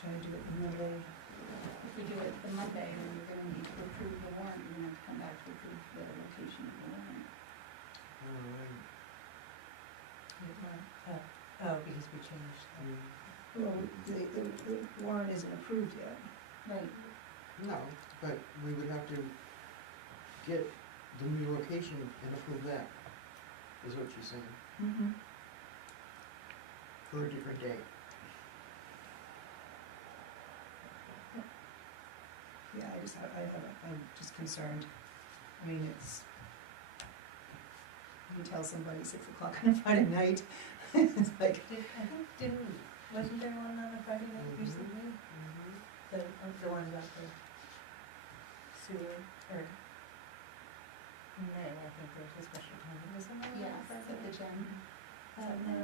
Try to do it Monday. if we do it the Monday, then you're gonna need to approve the warrant, you're gonna have to come back to approve the location of the warrant. Alright. Oh, because we changed that. Well, the warrant isn't approved yet. Right. No, but we would have to get the new location and approve that, is what she's saying, Mm-hmm. for a different day. Yeah, I'm just concerned. I mean, you tell somebody 6 o'clock on a Friday night, it's like. Wasn't there one on a Friday night Mhm. recently? The one about the sewer, or, May, I think there was a special time, was it on Yes, Friday at the night? gym. No, I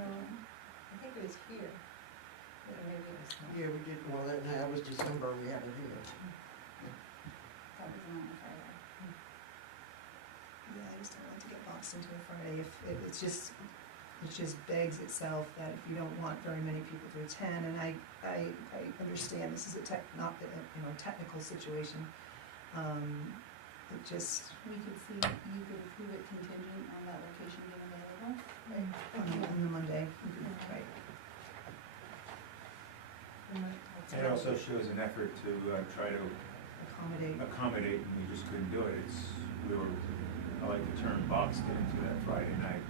think it was here, or maybe it was not. Yeah, we did, well, that was December, we had it here. That was on a Friday. Yeah, I just don't like to get boxed into a Friday, if, it just begs itself that if you don't want very many people to attend, and I understand this is a technical situation, it just, We could see, you could approve it contingent on that location being available. on the Monday, right. It also shows an effort to try to Accommodate. and we just couldn't do it. I like the term boxed into that Friday night.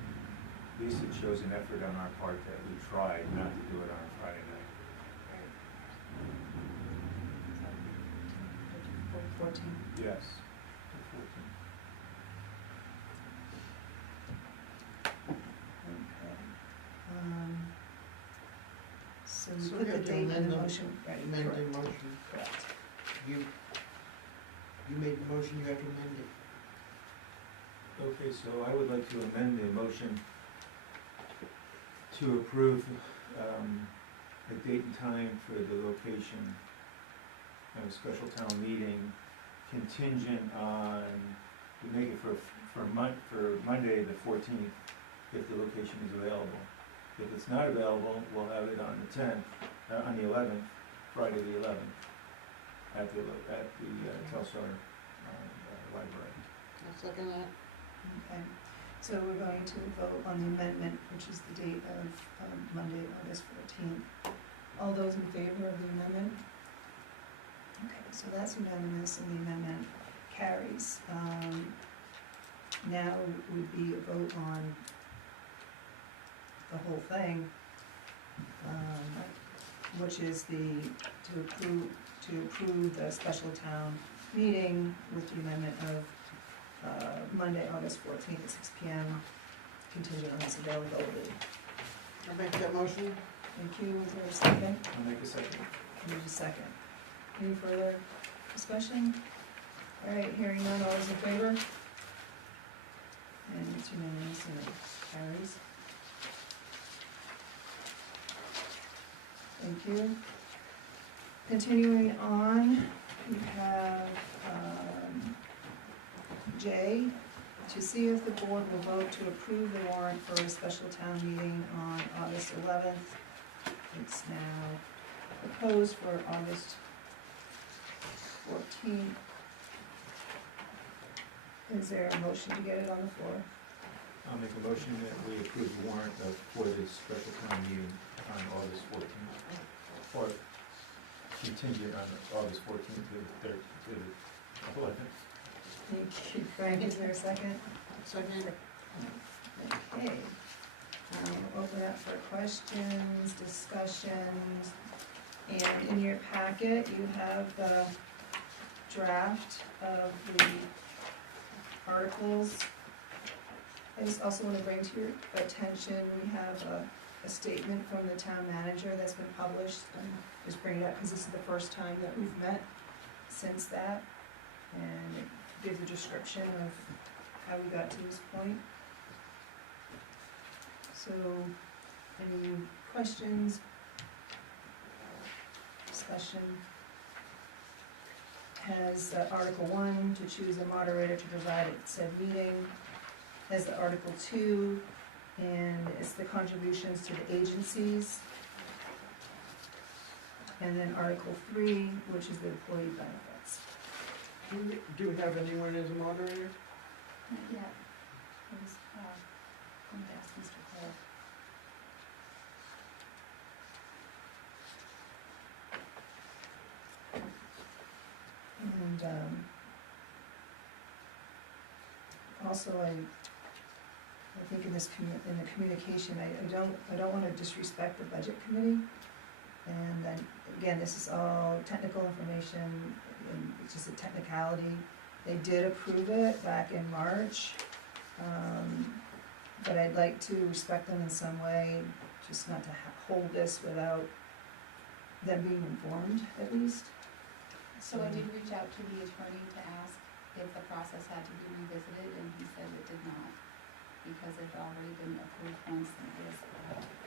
At least it shows an effort on our part that we tried not to do it on a Friday night. 14. Yes. Okay. So So you we put the have to date in amend the the- motion, right, Amend the correct, motion. correct. You made the motion, you have to amend it. Okay, so I would like to amend the motion to approve a date and time for the location of a special town meeting contingent on, we make it for Monday the 14th, if the location is available. If it's not available, we'll have it on the 10th, on the 11th, Friday the 11th, at the Telstar library. I'll second that. Okay, so we're going to vote on the amendment, which is the date of Monday, August 14th. All those in favor of the amendment? Okay, so that's unanimous and the amendment carries. Now would be a vote on the whole thing, which is to approve the special town meeting with the amendment of Monday, August 14th at 6 p.m., contingent on its availability. I'll make that motion. Thank you. Is there a second? I'll make a second. There's a second. Any further discussion? All right, hearing none, all those in favor? And it's unanimous and it carries. Thank you. Continuing on, we have J, to see if the board will vote to approve the warrant for a special town meeting on August 11th. It's now proposed for August 14th. Is there a motion to get it on the floor? I'll make a motion that we approve the warrant for this special town meeting on August 14th, or contingent on August 14th to the 11th. Thank you, Frank. Is there a second? Second. Okay. Open up for questions, discussions, and in your packet, you have the draft of the articles. I just also want to bring to your attention, we have a statement from the town manager that's been published. Just bring it up because this is the first time that we've met. since that, and it gives a description of how we got to this point. So, any questions, discussion? Has Article 1 to choose a moderator to preside at said meeting, has the Article 2, and it's the contributions to the agencies. And then Article 3, which is the employee benefits. Do we have anyone as a moderator? Not yet. I was, going to ask Mr. Cole. And, also I think in this in the communication, I don't wanna disrespect the budget committee. And then, again, this is all technical information, and it's just a technicality. They did approve it back in March, but I'd like to respect them in some way, just not to hold this without them being informed, at least. So I did reach out to the attorney to ask if the process had to be revisited, and he said it did not, because it had already been approved once, and it was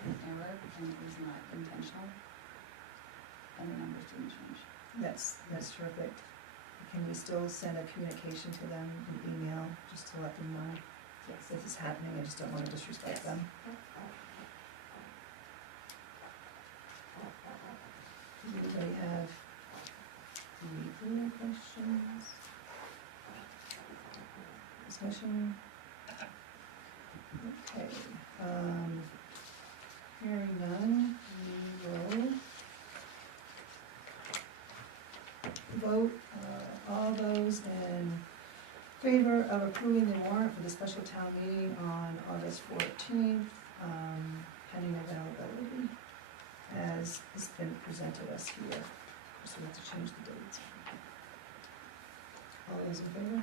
an error, and it was not intentional, and the numbers didn't change. That's terrific. Can we still send a communication to them, an email, just to let them know Yes. this is happening? I just don't wanna disrespect them. Does anybody have any other questions? Discussion? Okay, hearing none, we will vote, all those in favor of approving the warrant for the special town meeting on August 14th, pending availability, as has been presented us here. So we have to change the dates. All those in favor?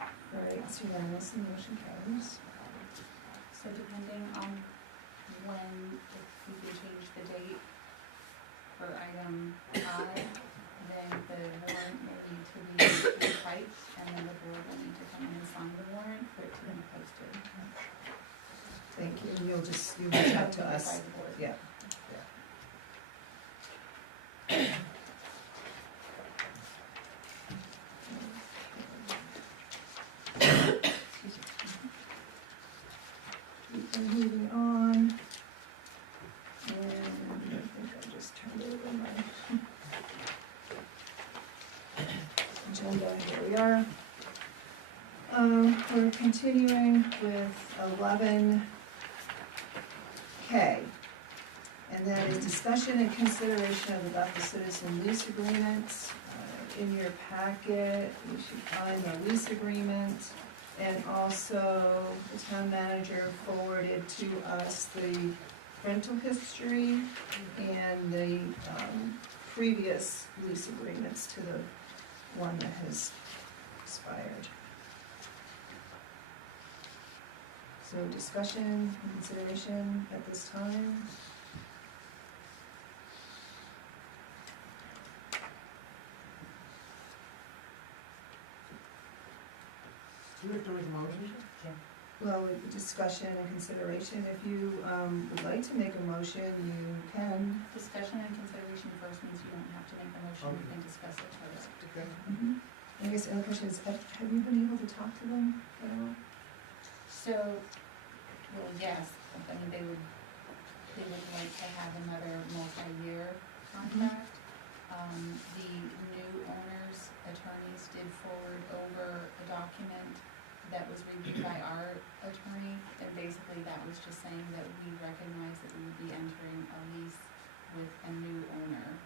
All right, it's unanimous, and the motion carries. So depending on when, if we can change the date for item I, then the warrant will need to be retyped, and then the board will need to come in and sign the warrant for it to be posted. Thank you, and you'll reach out to us. By the board. Yeah. Keep moving on. And I think I just turned over my agenda, here we are. We're continuing with 11K. And that is discussion and consideration of the Bethel Citizen lease agreements. In your packet, you should find the lease agreement, and also the town manager forwarded to us the rental history and the previous lease agreements to the one that has expired. So discussion and consideration at this time. Do we have to make a motion? Well, discussion and consideration, if you would like to make a motion, you can. Discussion and consideration first means you don't have to make a motion, you can discuss it first. Okay. I guess the other question is, have you been able to talk to them at all? So, well, yes, I mean, they would like to have another multi-year contract. The new owner's attorneys did forward over a document that was reviewed by our attorney, and basically that was just saying that we recognize that we would be entering a lease with a new owner.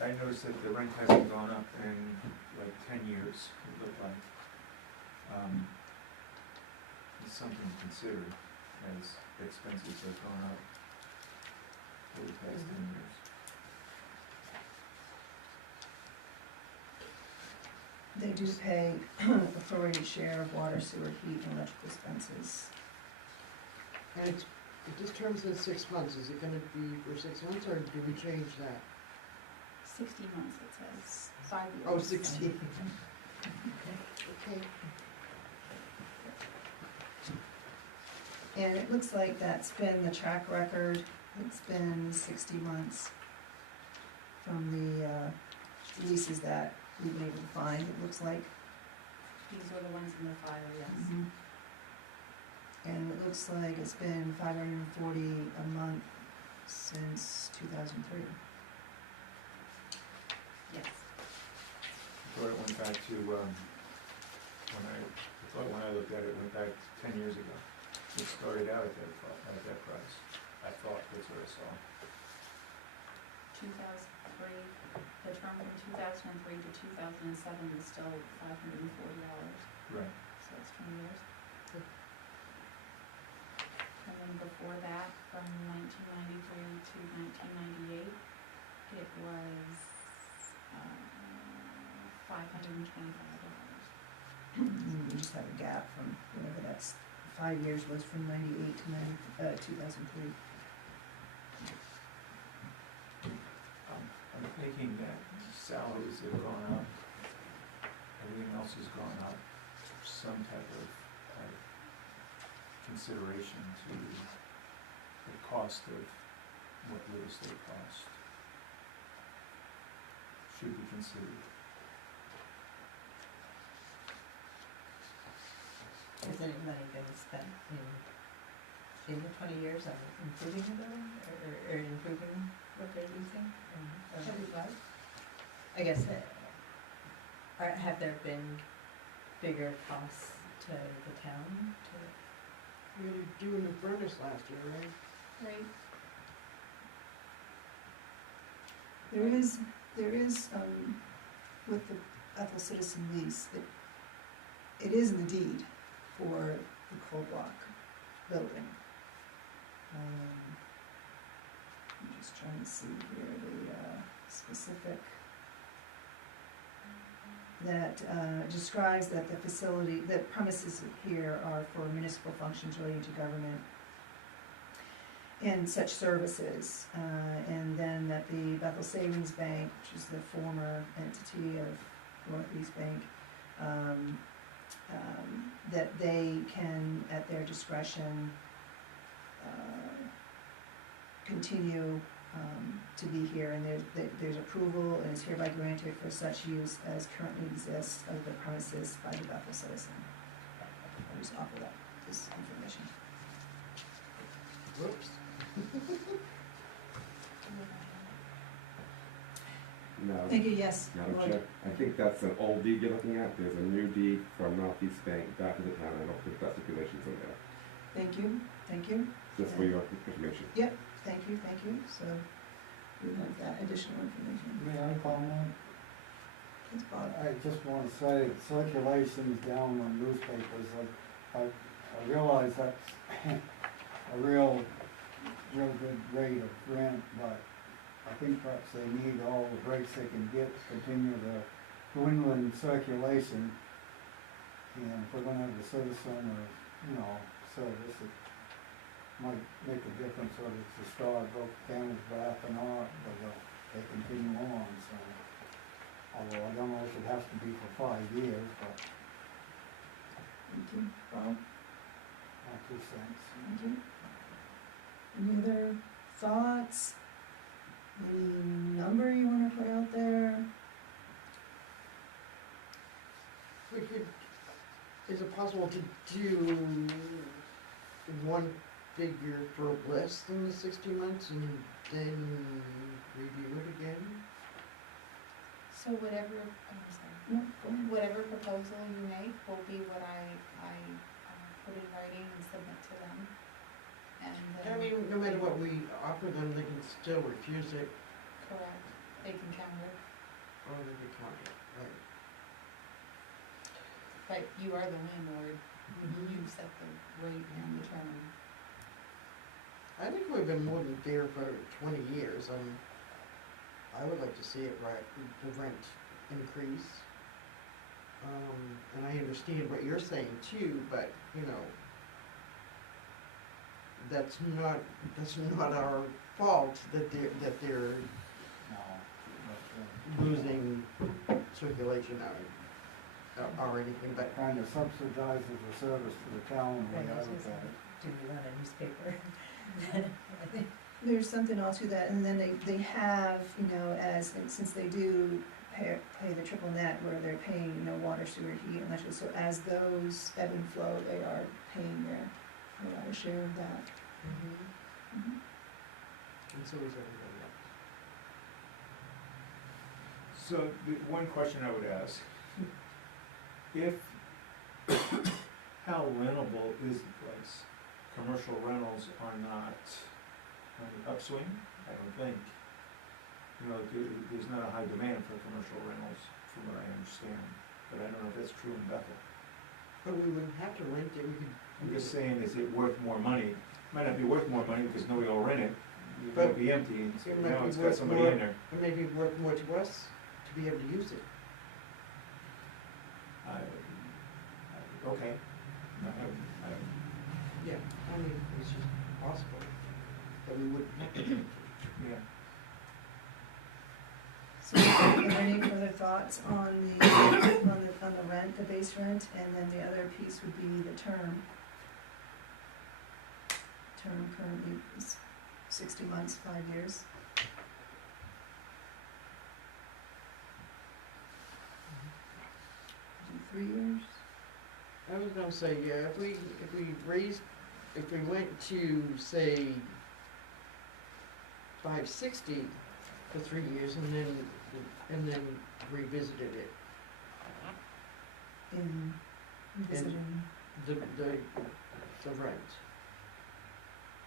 I noticed that the rent hasn't gone up in like 10 years, it looked like. It's something to consider as expenses have gone up over the past 10 years. They do pay a prorated share of water, sewer, heat, and electrical expenses. And it's If this term says 6 months, is it gonna be for 6 months, or do we change that? 60 months it says, 5 years. Oh, 60. Okay. And it looks like that's been the track record, it's been 60 months from the leases that we've been able to find, it looks like. These are the ones in the file, yes. And it looks like it's been $540 a month since 2003. Yes. I thought it went back to, when I looked at it, it went back 10 years ago. It started out at that price. I thought, that's what I saw. 2003, the term from 2003 to 2007 is still $540, Right. so it's 20 years. And then before that, from 1993 to 1998, it was $525. And we just have a gap from whatever that's, 5 years was from 98 to 2003. I'm thinking that salaries have gone up, everything else has gone up, some type of consideration to the cost of what real estate costs should be considered. Has any money been spent in the 20 years on improving the building, or improving what they're using? I guess, have there been bigger costs to the town to? We had to do a new furnace last year, right? Right. There is, with the Bethel Citizen lease, it is in the deed for the coal block building. I'm just trying to see here the specific, that describes that the facility, the premises here are for municipal functions relating to government and such services, and then that the Bethel Savings Bank, which is the former entity of Northeast Bank, that they can, at their discretion, continue to be here, and there's approval and is hereby granted for such use as currently exists of the premises by the Bethel citizen. I'll just offer that, this information. Whoops. No. Thank you, yes. Madam Lloyd. Chair, I think that's an old deed you're looking at. There's a new deed from Northeast Bank back to the town. I don't think that stipulation's in there, Thank you, thank you. just for your information. Yep, thank you, so we have that additional information. May I comment? Thanks, Bob. I just want to say, circulation's down on newspapers, I realize that's a real good rate of rent, but I think perhaps they need all the breaks they can get to continue the dwindling circulation. And if we're gonna have the citizen or, service, it might make a difference whether it's the Star, Broke Camel's Back or not, whether they continue on, so. Although I don't know if it has to be for 5 years, but Thank you, Bob, my 2 cents. thank you. Any other thoughts? Any number you wanna put out there? We could, is it possible to do one figure for less than the 60 months and then review it again? So whatever, I'm sorry, No, go ahead. whatever proposal you make will be what I put in writing and submit to them. And then. I mean, no matter what we offer them, they can still refuse it, Correct, they can counter, or they can counter it, right? but you are the landlord, you set the rate and the term. I think we've been more than fair for 20 years, I would like to see it the rent increase. And I understand what you're saying too, but, that's not our fault that they're No, losing circulation or anything, but that kind of subsidizes the service to the town when I look at it. Do we want a newspaper? I think There's something all to that, and then they have, you know, since they do pay the triple net where they're paying, you know, water, sewer, heat, and electric, so as those ebb and flow, they are paying their share of that. Mhm. and so is everybody else. So, the one question I would ask, if, how rentable is the place? Commercial rentals are not on the upswing, I don't think. You know, there's not a high demand for commercial rentals, from what I understand, but I don't know if that's true in Bethel. But we wouldn't have to rent it, we could. I'm just saying, is it worth more money? Might not be worth more money because nobody will rent it, it But might be empty, and it might now be it's got worth somebody more. in there. It may be worth more to us to be able to use it. Okay. Yeah, I mean, it's just possible, that we wouldn't have to rent it. Yeah. So, are there any further thoughts on the rent, the base rent, and then the other piece would be the term? Term currently is 60 months, 5 years. 3 years? I was gonna say, yeah, if we went to, say, 560 for 3 years and then revisited it, In visiting, the rent,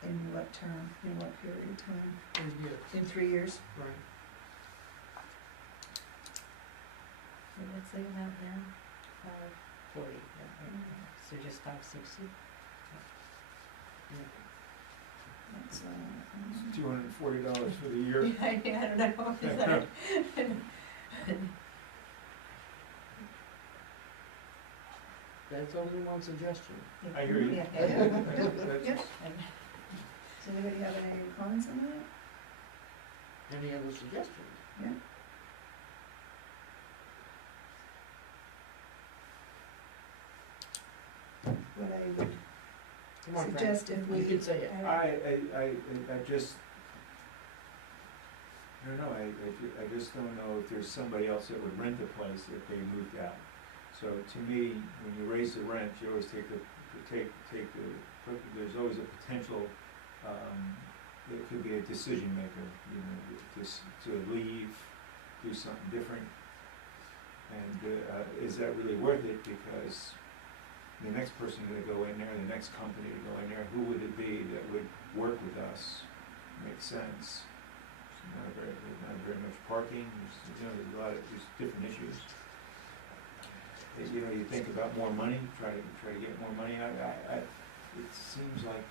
in what term, in what period of time? yeah, In 3 years? right. what's the amount now? 40. So just 560? That's, $240 for the year. I don't know, is that? That's only one suggestion. I hear you. Yeah. That's- Yep. Does anybody have any comments on that? Any other suggestions? Yeah. What I would Come on, Frank, suggest if we. you can say it. I just, I don't know, I just don't know if there's somebody else that would rent the place if they moved out. So to me, when you raise the rent, you always there's always a potential, it could be a decision maker, you know, to leave, do something different. And is that really worth it? Because the next person to go in there, the next company to go in there, who would it be that would work with us, make sense? There's not very much parking, there's different issues. You know, you think about more money, try to get more money out, it seems like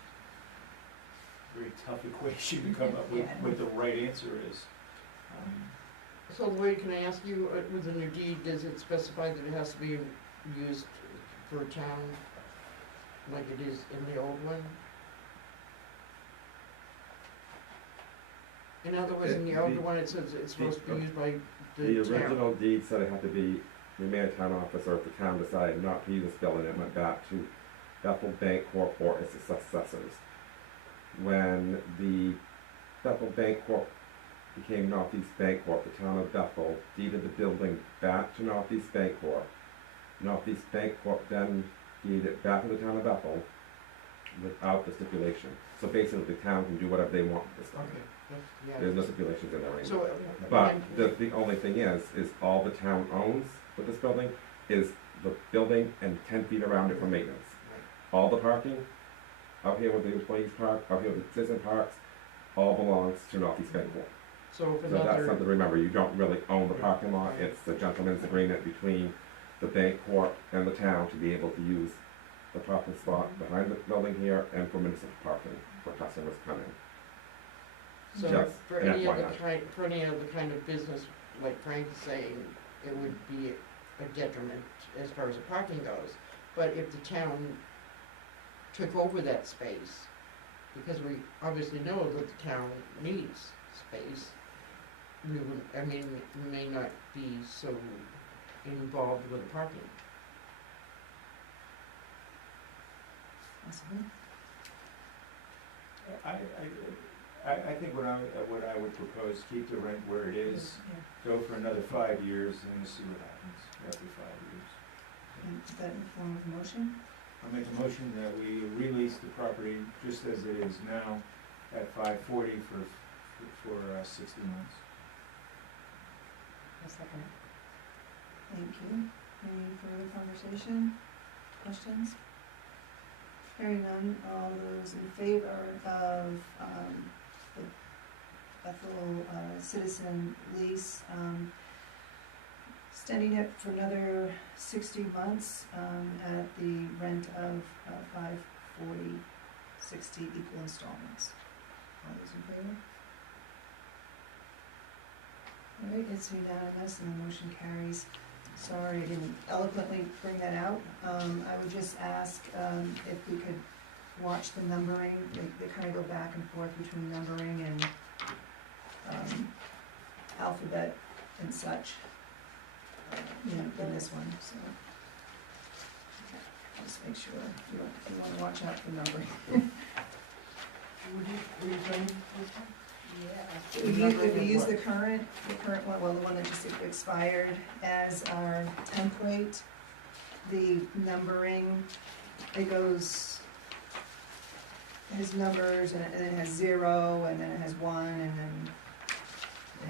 a very tough equation to come up with Yeah. what the right answer is. So Lloyd, can I ask you, with the new deed, does it specify that it has to be used for a town like it is in the old one? In other words, in the older one, it says it's supposed to be used by The the town. original deed said it had to be remain a town office, or if the town decided not to use this building, it went back to Bethel Bank Corp or its successors. When the Bethel Bank Corp became Northeast Bank Corp, the town of Bethel deeded the building back to Northeast Bank Corp. Northeast Bank Corp then deeded it back to the town of Bethel without the stipulation. So basically, the town can do whatever they want with this building. Okay, yeah. There's no stipulations in there anymore. So, But the only thing is all the town owns with this building is the building and 10 feet around it for maintenance. All the parking, out here with the employees park, out here with the citizen parks, all belongs to Northeast Bank Corp. so if So that's another, something to remember, you don't really own the parking lot, it's the gentleman's agreement between the bank corp and the town to be able to use the parking spot behind the building here and for municipal parking for customers coming. so Yes, for and any other FYI. kind of business, like Frank is saying, it would be a detriment as far as the parking goes. But if the town took over that space because we obviously know that the town needs space, we would, I mean, we may not be so involved with the parking. Possibly. I think what I would propose, keep the rent where it is, go for another 5 years, and we'll see what happens after 5 years. And is that in the form of a motion? I'll make a motion that we release the property just as it is now at $540 for 60 months. A second. Thank you. Any further conversation, questions? Hearing none, all those in favor of, the Bethel, citizen lease, extending it for another 60 months, at the rent of, $540, 60 equal installments. All those in favor? All right, it's unanimous and the motion carries. Sorry, I didn't eloquently bring that out. I would just ask, if we could watch the numbering, they kind of go back and forth between numbering and, alphabet and such, in this one, so. Just make sure, you wanna watch out for numbering. If we use the current one, well, the one that just expired as our template, the numbering, it goes, it has numbers, and then it has 0, and then it has 1, and then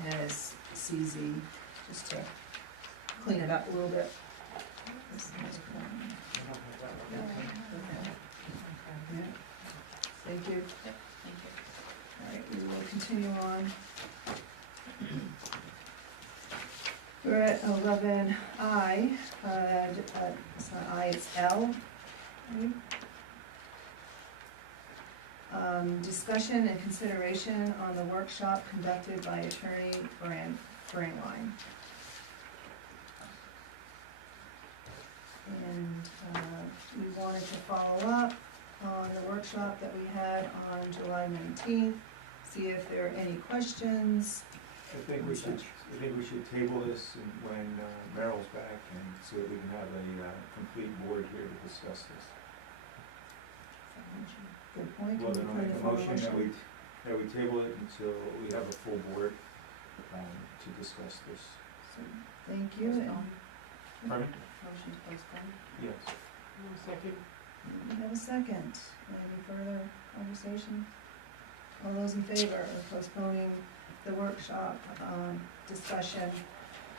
it has CZ, just to clean it up a little bit. This is one. Yeah. Thank you. All right, we will continue on. We're at 11I, it's not I, it's L. Right? Discussion and consideration on the workshop conducted by attorney Brandline. And we wanted to follow up on the workshop that we had on July 19th, see if there are any questions. I think we should table this and when Merrill's back, and so that we can have a complete board here to discuss this. Good point. Well, then I'll make a motion that motion? we table it until we have a full board to discuss this. So, thank you. Pardon? Motion to postpone. Yes. Second. We have a second. Any further conversation? All those in favor of postponing the workshop, discussion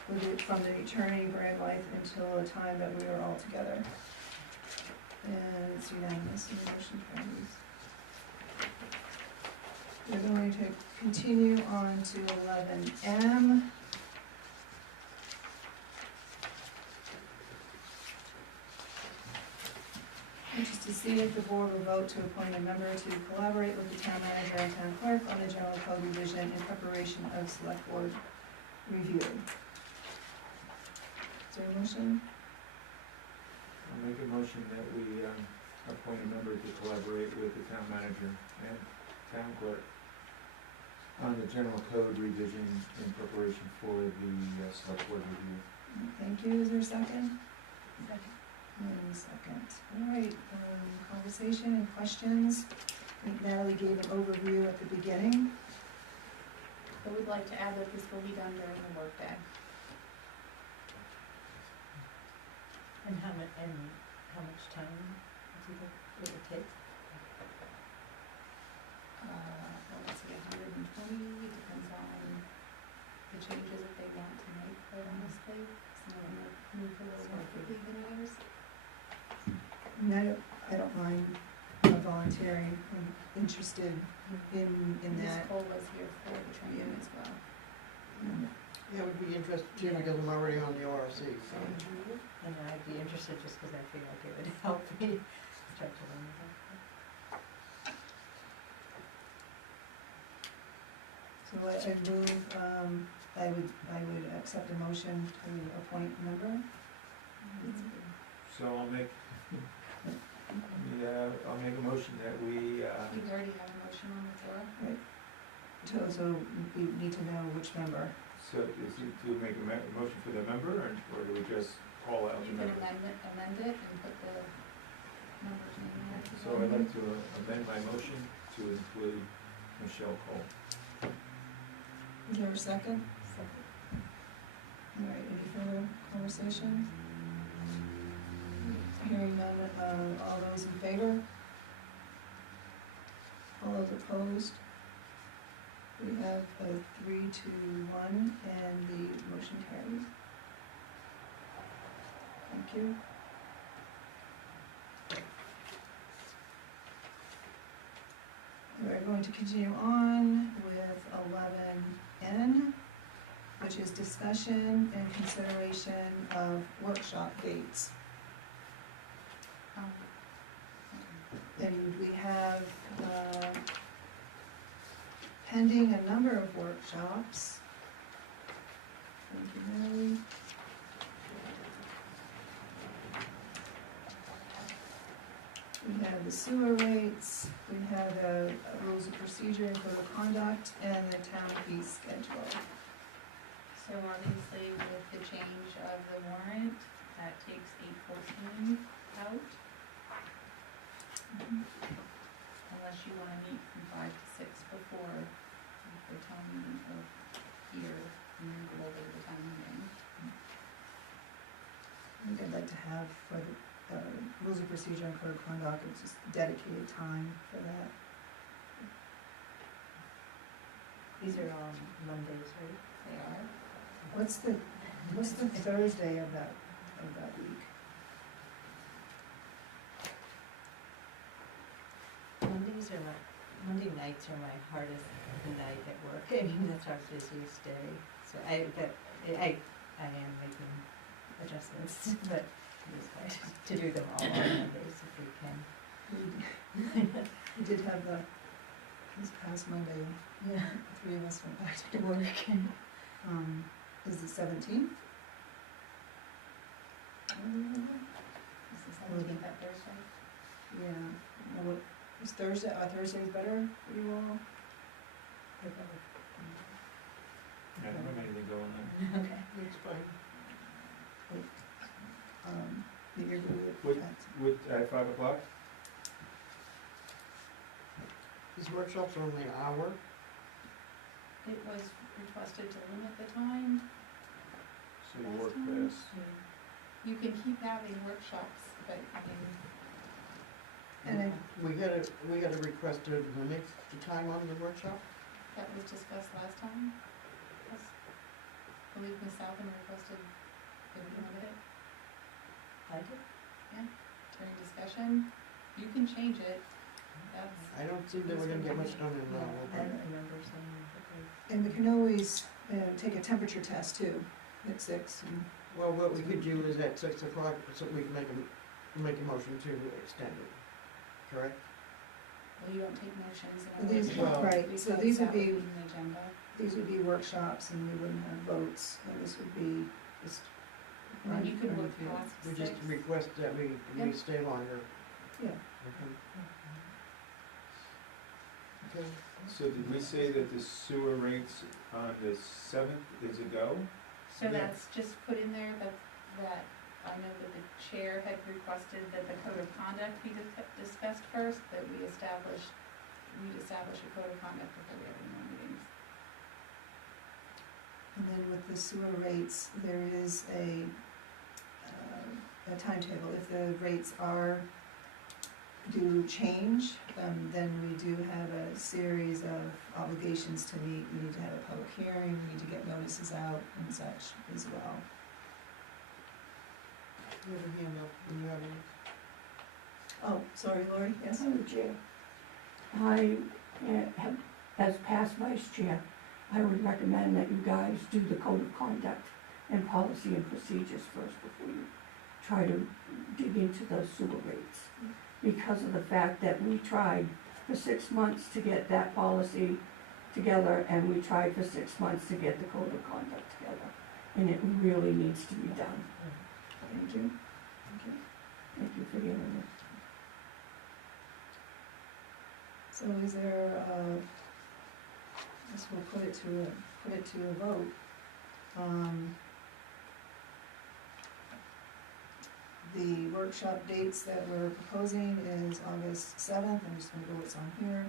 with it from the attorney, Brad Life, until the time that we are all together? And it's unanimous, and the motion carries. We're going to continue on to 11M. Which is to see if the board will vote to appoint a member to collaborate with the town manager and town clerk on the general code revision in preparation of select board review. Is there a motion? I'll make a motion that we appoint a member to collaborate with the town manager and town clerk on the general code revision in preparation for the select board review. Thank you. Is there a second? Second. And second. All right, conversation and questions. I think Natalie gave an overview at the beginning. I would like to add that this will be done during the workday. And how much time do you think it would take? Well, let's see, 120, depends on the changes that they want to make, quite honestly. Some of them move a little more quickly than others. And I don't mind volunteering. I'm interested in Ms. that. Cole was here for the training as well. Yeah, it would be interesting too, because I'm already on the ORC, so. And I'd be interested just because I feel like it would help me start to learn about it. So I move, I would accept a motion to appoint a member. So I'll make the I'll make a motion that we, You already have a motion on the floor. So we need to know which member. so is it to make a motion for the member, or do we just call out the You can member? amend it and put the member's name there. if you So I'd want. like to amend my motion to include Michelle Cole. Is there a second? All right, any further conversation? Hearing none, all those in favor? All those opposed? We have a 3-1, and the motion carries. Thank you. We're going to continue on with 11N, which is discussion and consideration of workshop dates. Um, And we have pending a number of workshops. Thank you, Mary. We have the sewer rates, we have a rules of procedure and code of conduct, and the town fee schedule. So obviously with the change of the warrant, that takes 8/14 out. Unless you wanna meet from 5 to 6 before the town meeting or here, and then go over to the town meeting. I think I'd like to have for the rules of procedure and code of conduct, it's just dedicated time for that. These are all Mondays, right? They are. What's the Thursday of that week? Monday nights are my hardest night at work. I mean, that's our busiest day. So I am making adjustments, but it's hard to do them all on Mondays if we can. We did have this past Monday, Yeah. 3 of us went back to work. Is the 17th? Is the 17th that Thursday? Yeah, well, is Thursday, Thursday's better for you all? I don't have anything going on. Okay. It's fine. You're good Would, with that? at 5 o'clock? These workshops are only an hour. It was requested to limit the time. So you Last work time? best. You can keep having workshops, but I mean, And then, We gotta request to limit the time on the workshop. that was discussed last time. Yes. I believe Ms. Southam requested that we limit it I did. during discussion. You can change it. That's, I don't think that we're gonna get much done in I that. don't remember saying that. and we can always take a temperature test too, at 6. Well, what we could do is at 6 o'clock, so we can make a motion to extend it, correct? well, you don't take motions in a These, workshop. right, so because these would that be, an agenda. these would be workshops and we wouldn't have votes, and this would be just. And then you could run work through. past We 6. just request that we Yep. stay longer. Yeah. Okay. So did we say that the sewer rates on the 7th is a go? So Yeah. that's just put in there that I know that the chair had requested that the code of conduct be discussed first, that we'd establish a code of conduct before we have any more meetings. And then with the sewer rates, there is a timetable. If the rates do change, then we do have a series of obligations to meet. We need to have a public hearing, we need to get notices out and such as well. You have a hand up, when you have any? Oh, sorry, Lori, yes? Madam Chair, I have, as past vice chair, I would recommend that you guys do the code of conduct and policy and procedures first before you try to dig into the sewer rates. Because of the fact that we tried for 6 months to get that policy together, and we tried for 6 months to get the code of conduct together. And it really needs to be done. Thank you. Thank you. Thank you for hearing So is there, I guess we'll put it to a vote. The workshop dates that we're proposing is August 7th, I'm just gonna go what's on here.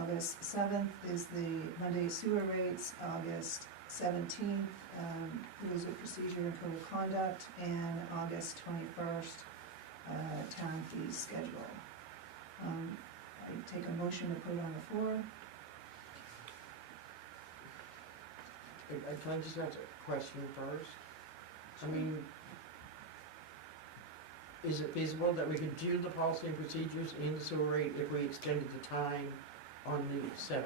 August 7th is the Monday sewer rates, August 17th, rules of procedure and code of conduct, and August 21st, town fees schedule. I take a motion to put it on the floor. Can I just ask a question first? I mean, is it feasible that we could do the policy and procedures in the sewer rate if we extended the time on the 7th?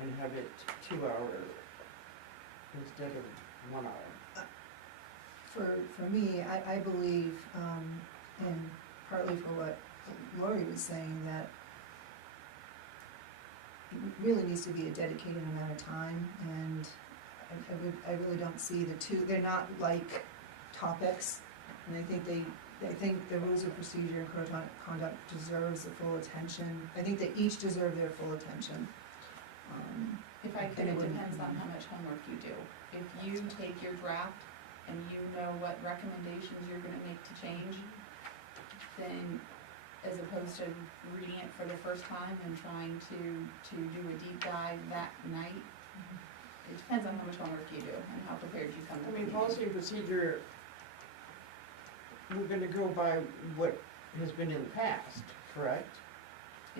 And have it 2 hours instead of 1 hour? For me, I believe, and partly for what Lori was saying, that it really needs to be a dedicated amount of time, and I really don't see the two, they're not like topics, and I think the rules of procedure and code of conduct deserves the full attention. I think they each deserve their full attention. If I could, it depends on how much homework you do. If you take your draft and you know what recommendations you're gonna make to change, then as opposed to reading it for the first time and trying to do a deep dive that night, it depends on how much homework you do and how prepared you come to I the mean, meeting. policy and procedure, we're gonna go by what has been in the past, correct?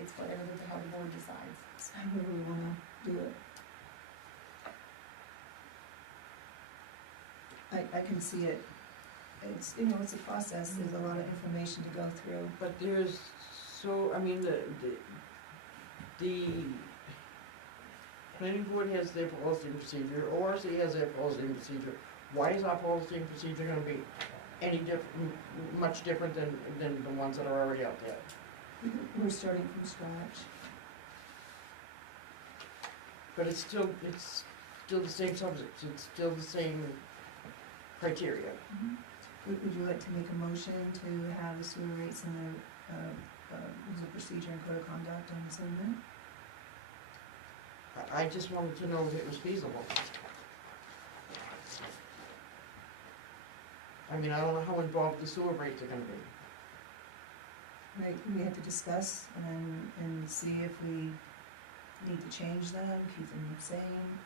It's whatever how the board decides. It's however we wanna do it. I can see it, it's, it's a process, there's a lot of information to go through. But there's, so, I mean, the planning board has their policy and procedure, ORC has their policy and procedure. Why is our policy and procedure gonna be any much different than the ones that are already out there? We're starting from scratch. But it's still the same subjects, it's still the same criteria. Would you like to make a motion to have the sewer rates and the rules of procedure and code of conduct on the same night? I just wanted to know if it was feasible. I mean, I don't know how involved the sewer rates are gonna be. Right, we have to discuss and see if we need to change them, keep them the same.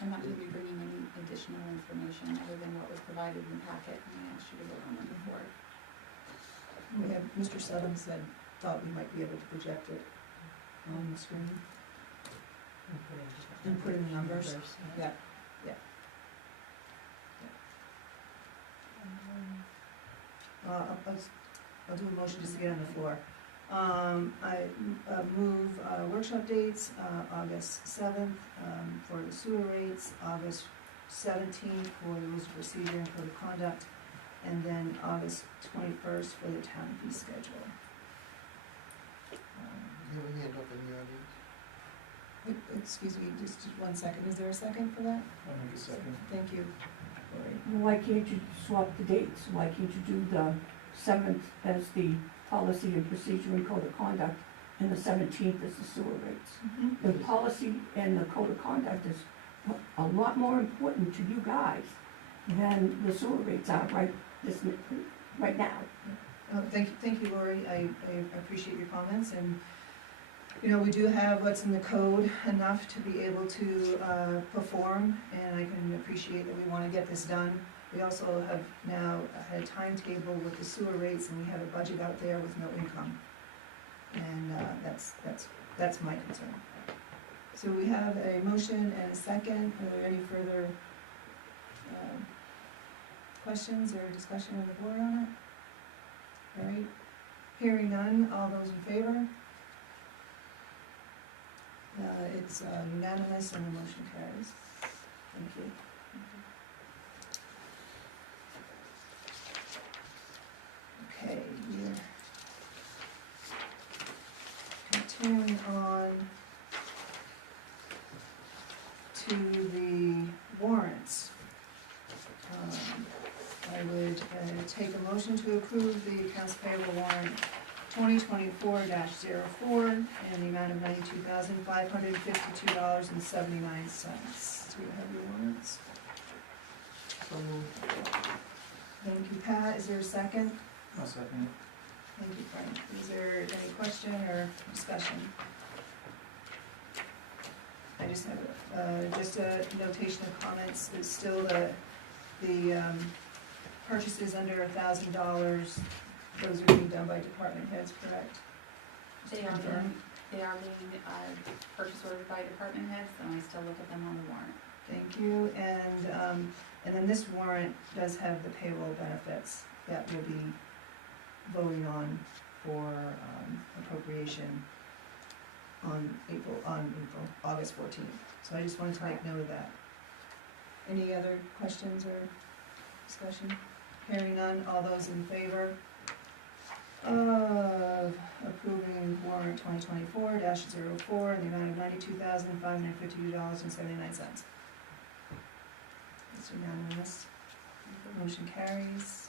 I'm not gonna be bringing any additional information other than what was provided in the packet, and I asked you to vote on it before. We have, Mr. Sutton thought we might be able to project it on the screen. And put in the numbers. Yeah, yeah. I'll do a motion just to get on the floor. I move workshop dates, August 7th for the sewer rates, August 17th for the rules of procedure and code of conduct, and then August 21st for the town fee schedule. You have a hand up in the audience. Excuse me, just 1 second, is there a second for that? I'll make a second. Thank you, Lori. Why can't you swap the dates? Why can't you do the 7th as the policy and procedure and code of conduct, and the 17th as the sewer rates? The policy and the code of conduct is a lot more important to you guys than the sewer rates are right now. Thank you, Lori, I appreciate your comments, and, we do have what's in the code enough to be able to perform, and I can appreciate that we wanna get this done. We also have now had a timetable with the sewer rates, and we have a budget out there with no income. And that's my concern. So we have a motion and a second. Are there any further questions or discussion on the board on it? All right, hearing none, all those in favor? It's unanimous and the motion carries. Thank you. Okay, we're continuing on to the warrants. I would take a motion to approve the accounts payable warrant 2024-04 and the amount of $92,552.79. Do you have your warrants? So moved. Thank you, Pat. Is there a second? I'll second it. Thank you, Frank. Is there any question or discussion? I just have, just a notation of comments, it's still the purchases under $1,000, those are being done by department heads, correct? Just They to are confirm. being purchase ordered by department heads, and I still look at them on the warrant. Thank you, and then this warrant does have the payroll benefits that we'll be voting on for appropriation on August 14th. So I just wanted to make note of that. Any other questions or discussion? Hearing none, all those in favor of approving warrant 2024-04 in the amount of $92,552.79. It's unanimous. Motion carries.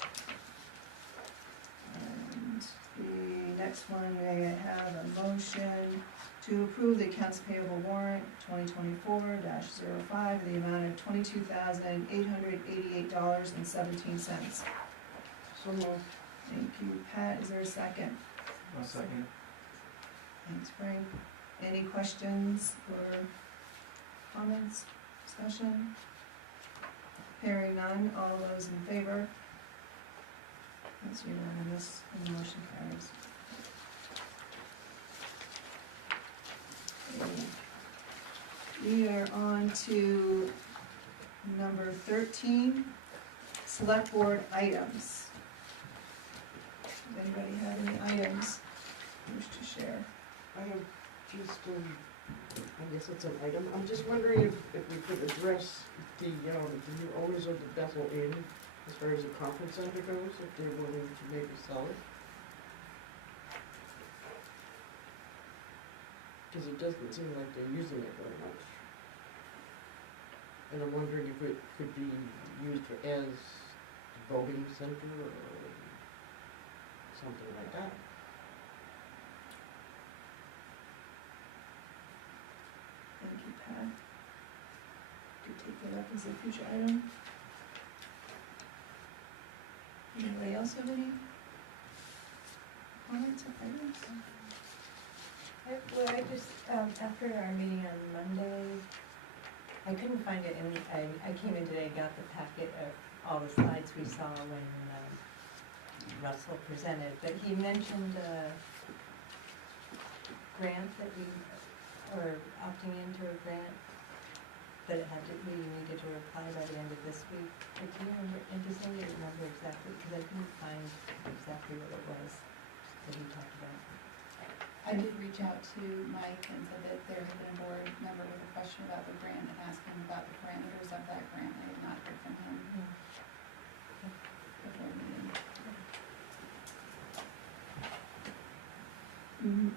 And the next one, may I have a motion to approve the accounts payable warrant 2024-05 in the amount of $22,888.17. So moved. Thank you, Pat. Is there a second? I'll second it. Thanks, Frank. Any questions or comments, discussion? Hearing none, all those in favor? That's unanimous, and the motion carries. Okay. We are on to number 13, select board items. Does anybody have any items you wish to share? I have just, I guess it's an item, I'm just wondering if we could address the new owners of the Bethel Inn, as far as the conference center goes, if they're willing to maybe sell it. Cause it doesn't seem like they're using it very much. And I'm wondering if it could be used as a voting center or something like that. Thank you, Pat. Could take that up as a future item. Anybody else have any comments or items? Well, I just, after our meeting on Monday, I couldn't find it, and I came in today and got the packet of all the slides we saw when Russell presented, but he mentioned a grant that we, or opting into a grant, but we needed to apply by the end of this week. Do you remember, and does anybody remember exactly, because I couldn't find exactly what it was that he talked about. I did reach out to Mike and said that there had been a board member with a question about the grant and asked him about the parameters of that grant. I have not heard from him before the meeting.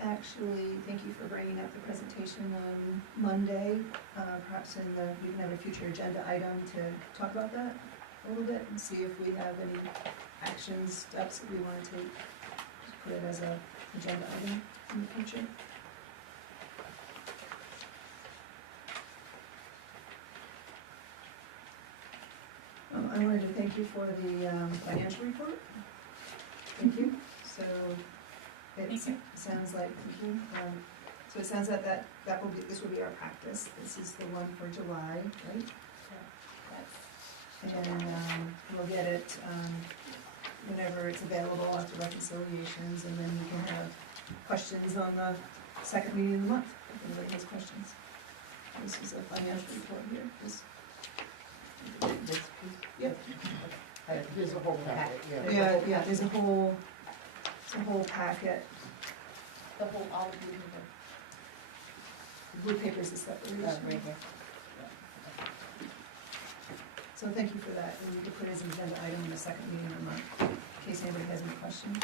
Actually, thank you for bringing up the presentation on Monday. Perhaps we can have a future agenda item to talk about that a little bit and see if we have any action steps that we want to take. Just put it as a agenda item in the future. I wanted to thank you for the financial report. Thank you. So sounds like, thank you. So it sounds like this will be our practice. This is the one for July, right? And we'll get it whenever it's available after reconciliations, and then we can have questions on the second meeting of the month, if anybody has questions. This is a financial report here. Yep. There's a whole packet, Yeah, there's a whole packet. The whole, all of you, The blue paper is the separate. Right here. So thank you for that, and we could put it as an agenda item in the second meeting of the month, in case anybody has any questions.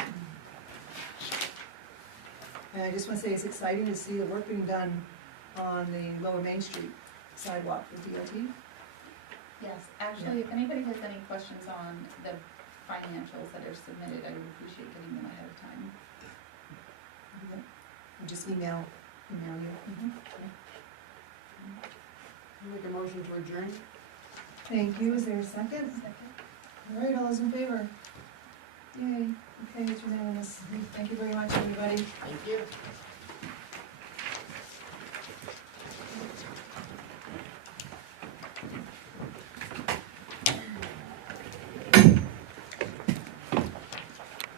And I just want to say it's exciting to see the work being done on the Lower Main Street sidewalk with DOT. yes, actually, if anybody has any questions on the financials that are submitted, I would appreciate getting them ahead of time. just email you. Make a motion to adjourn? Thank you, is there a second? All right, all those in favor? Yay, okay, it's unanimous. Thank you very much, everybody. Thank you.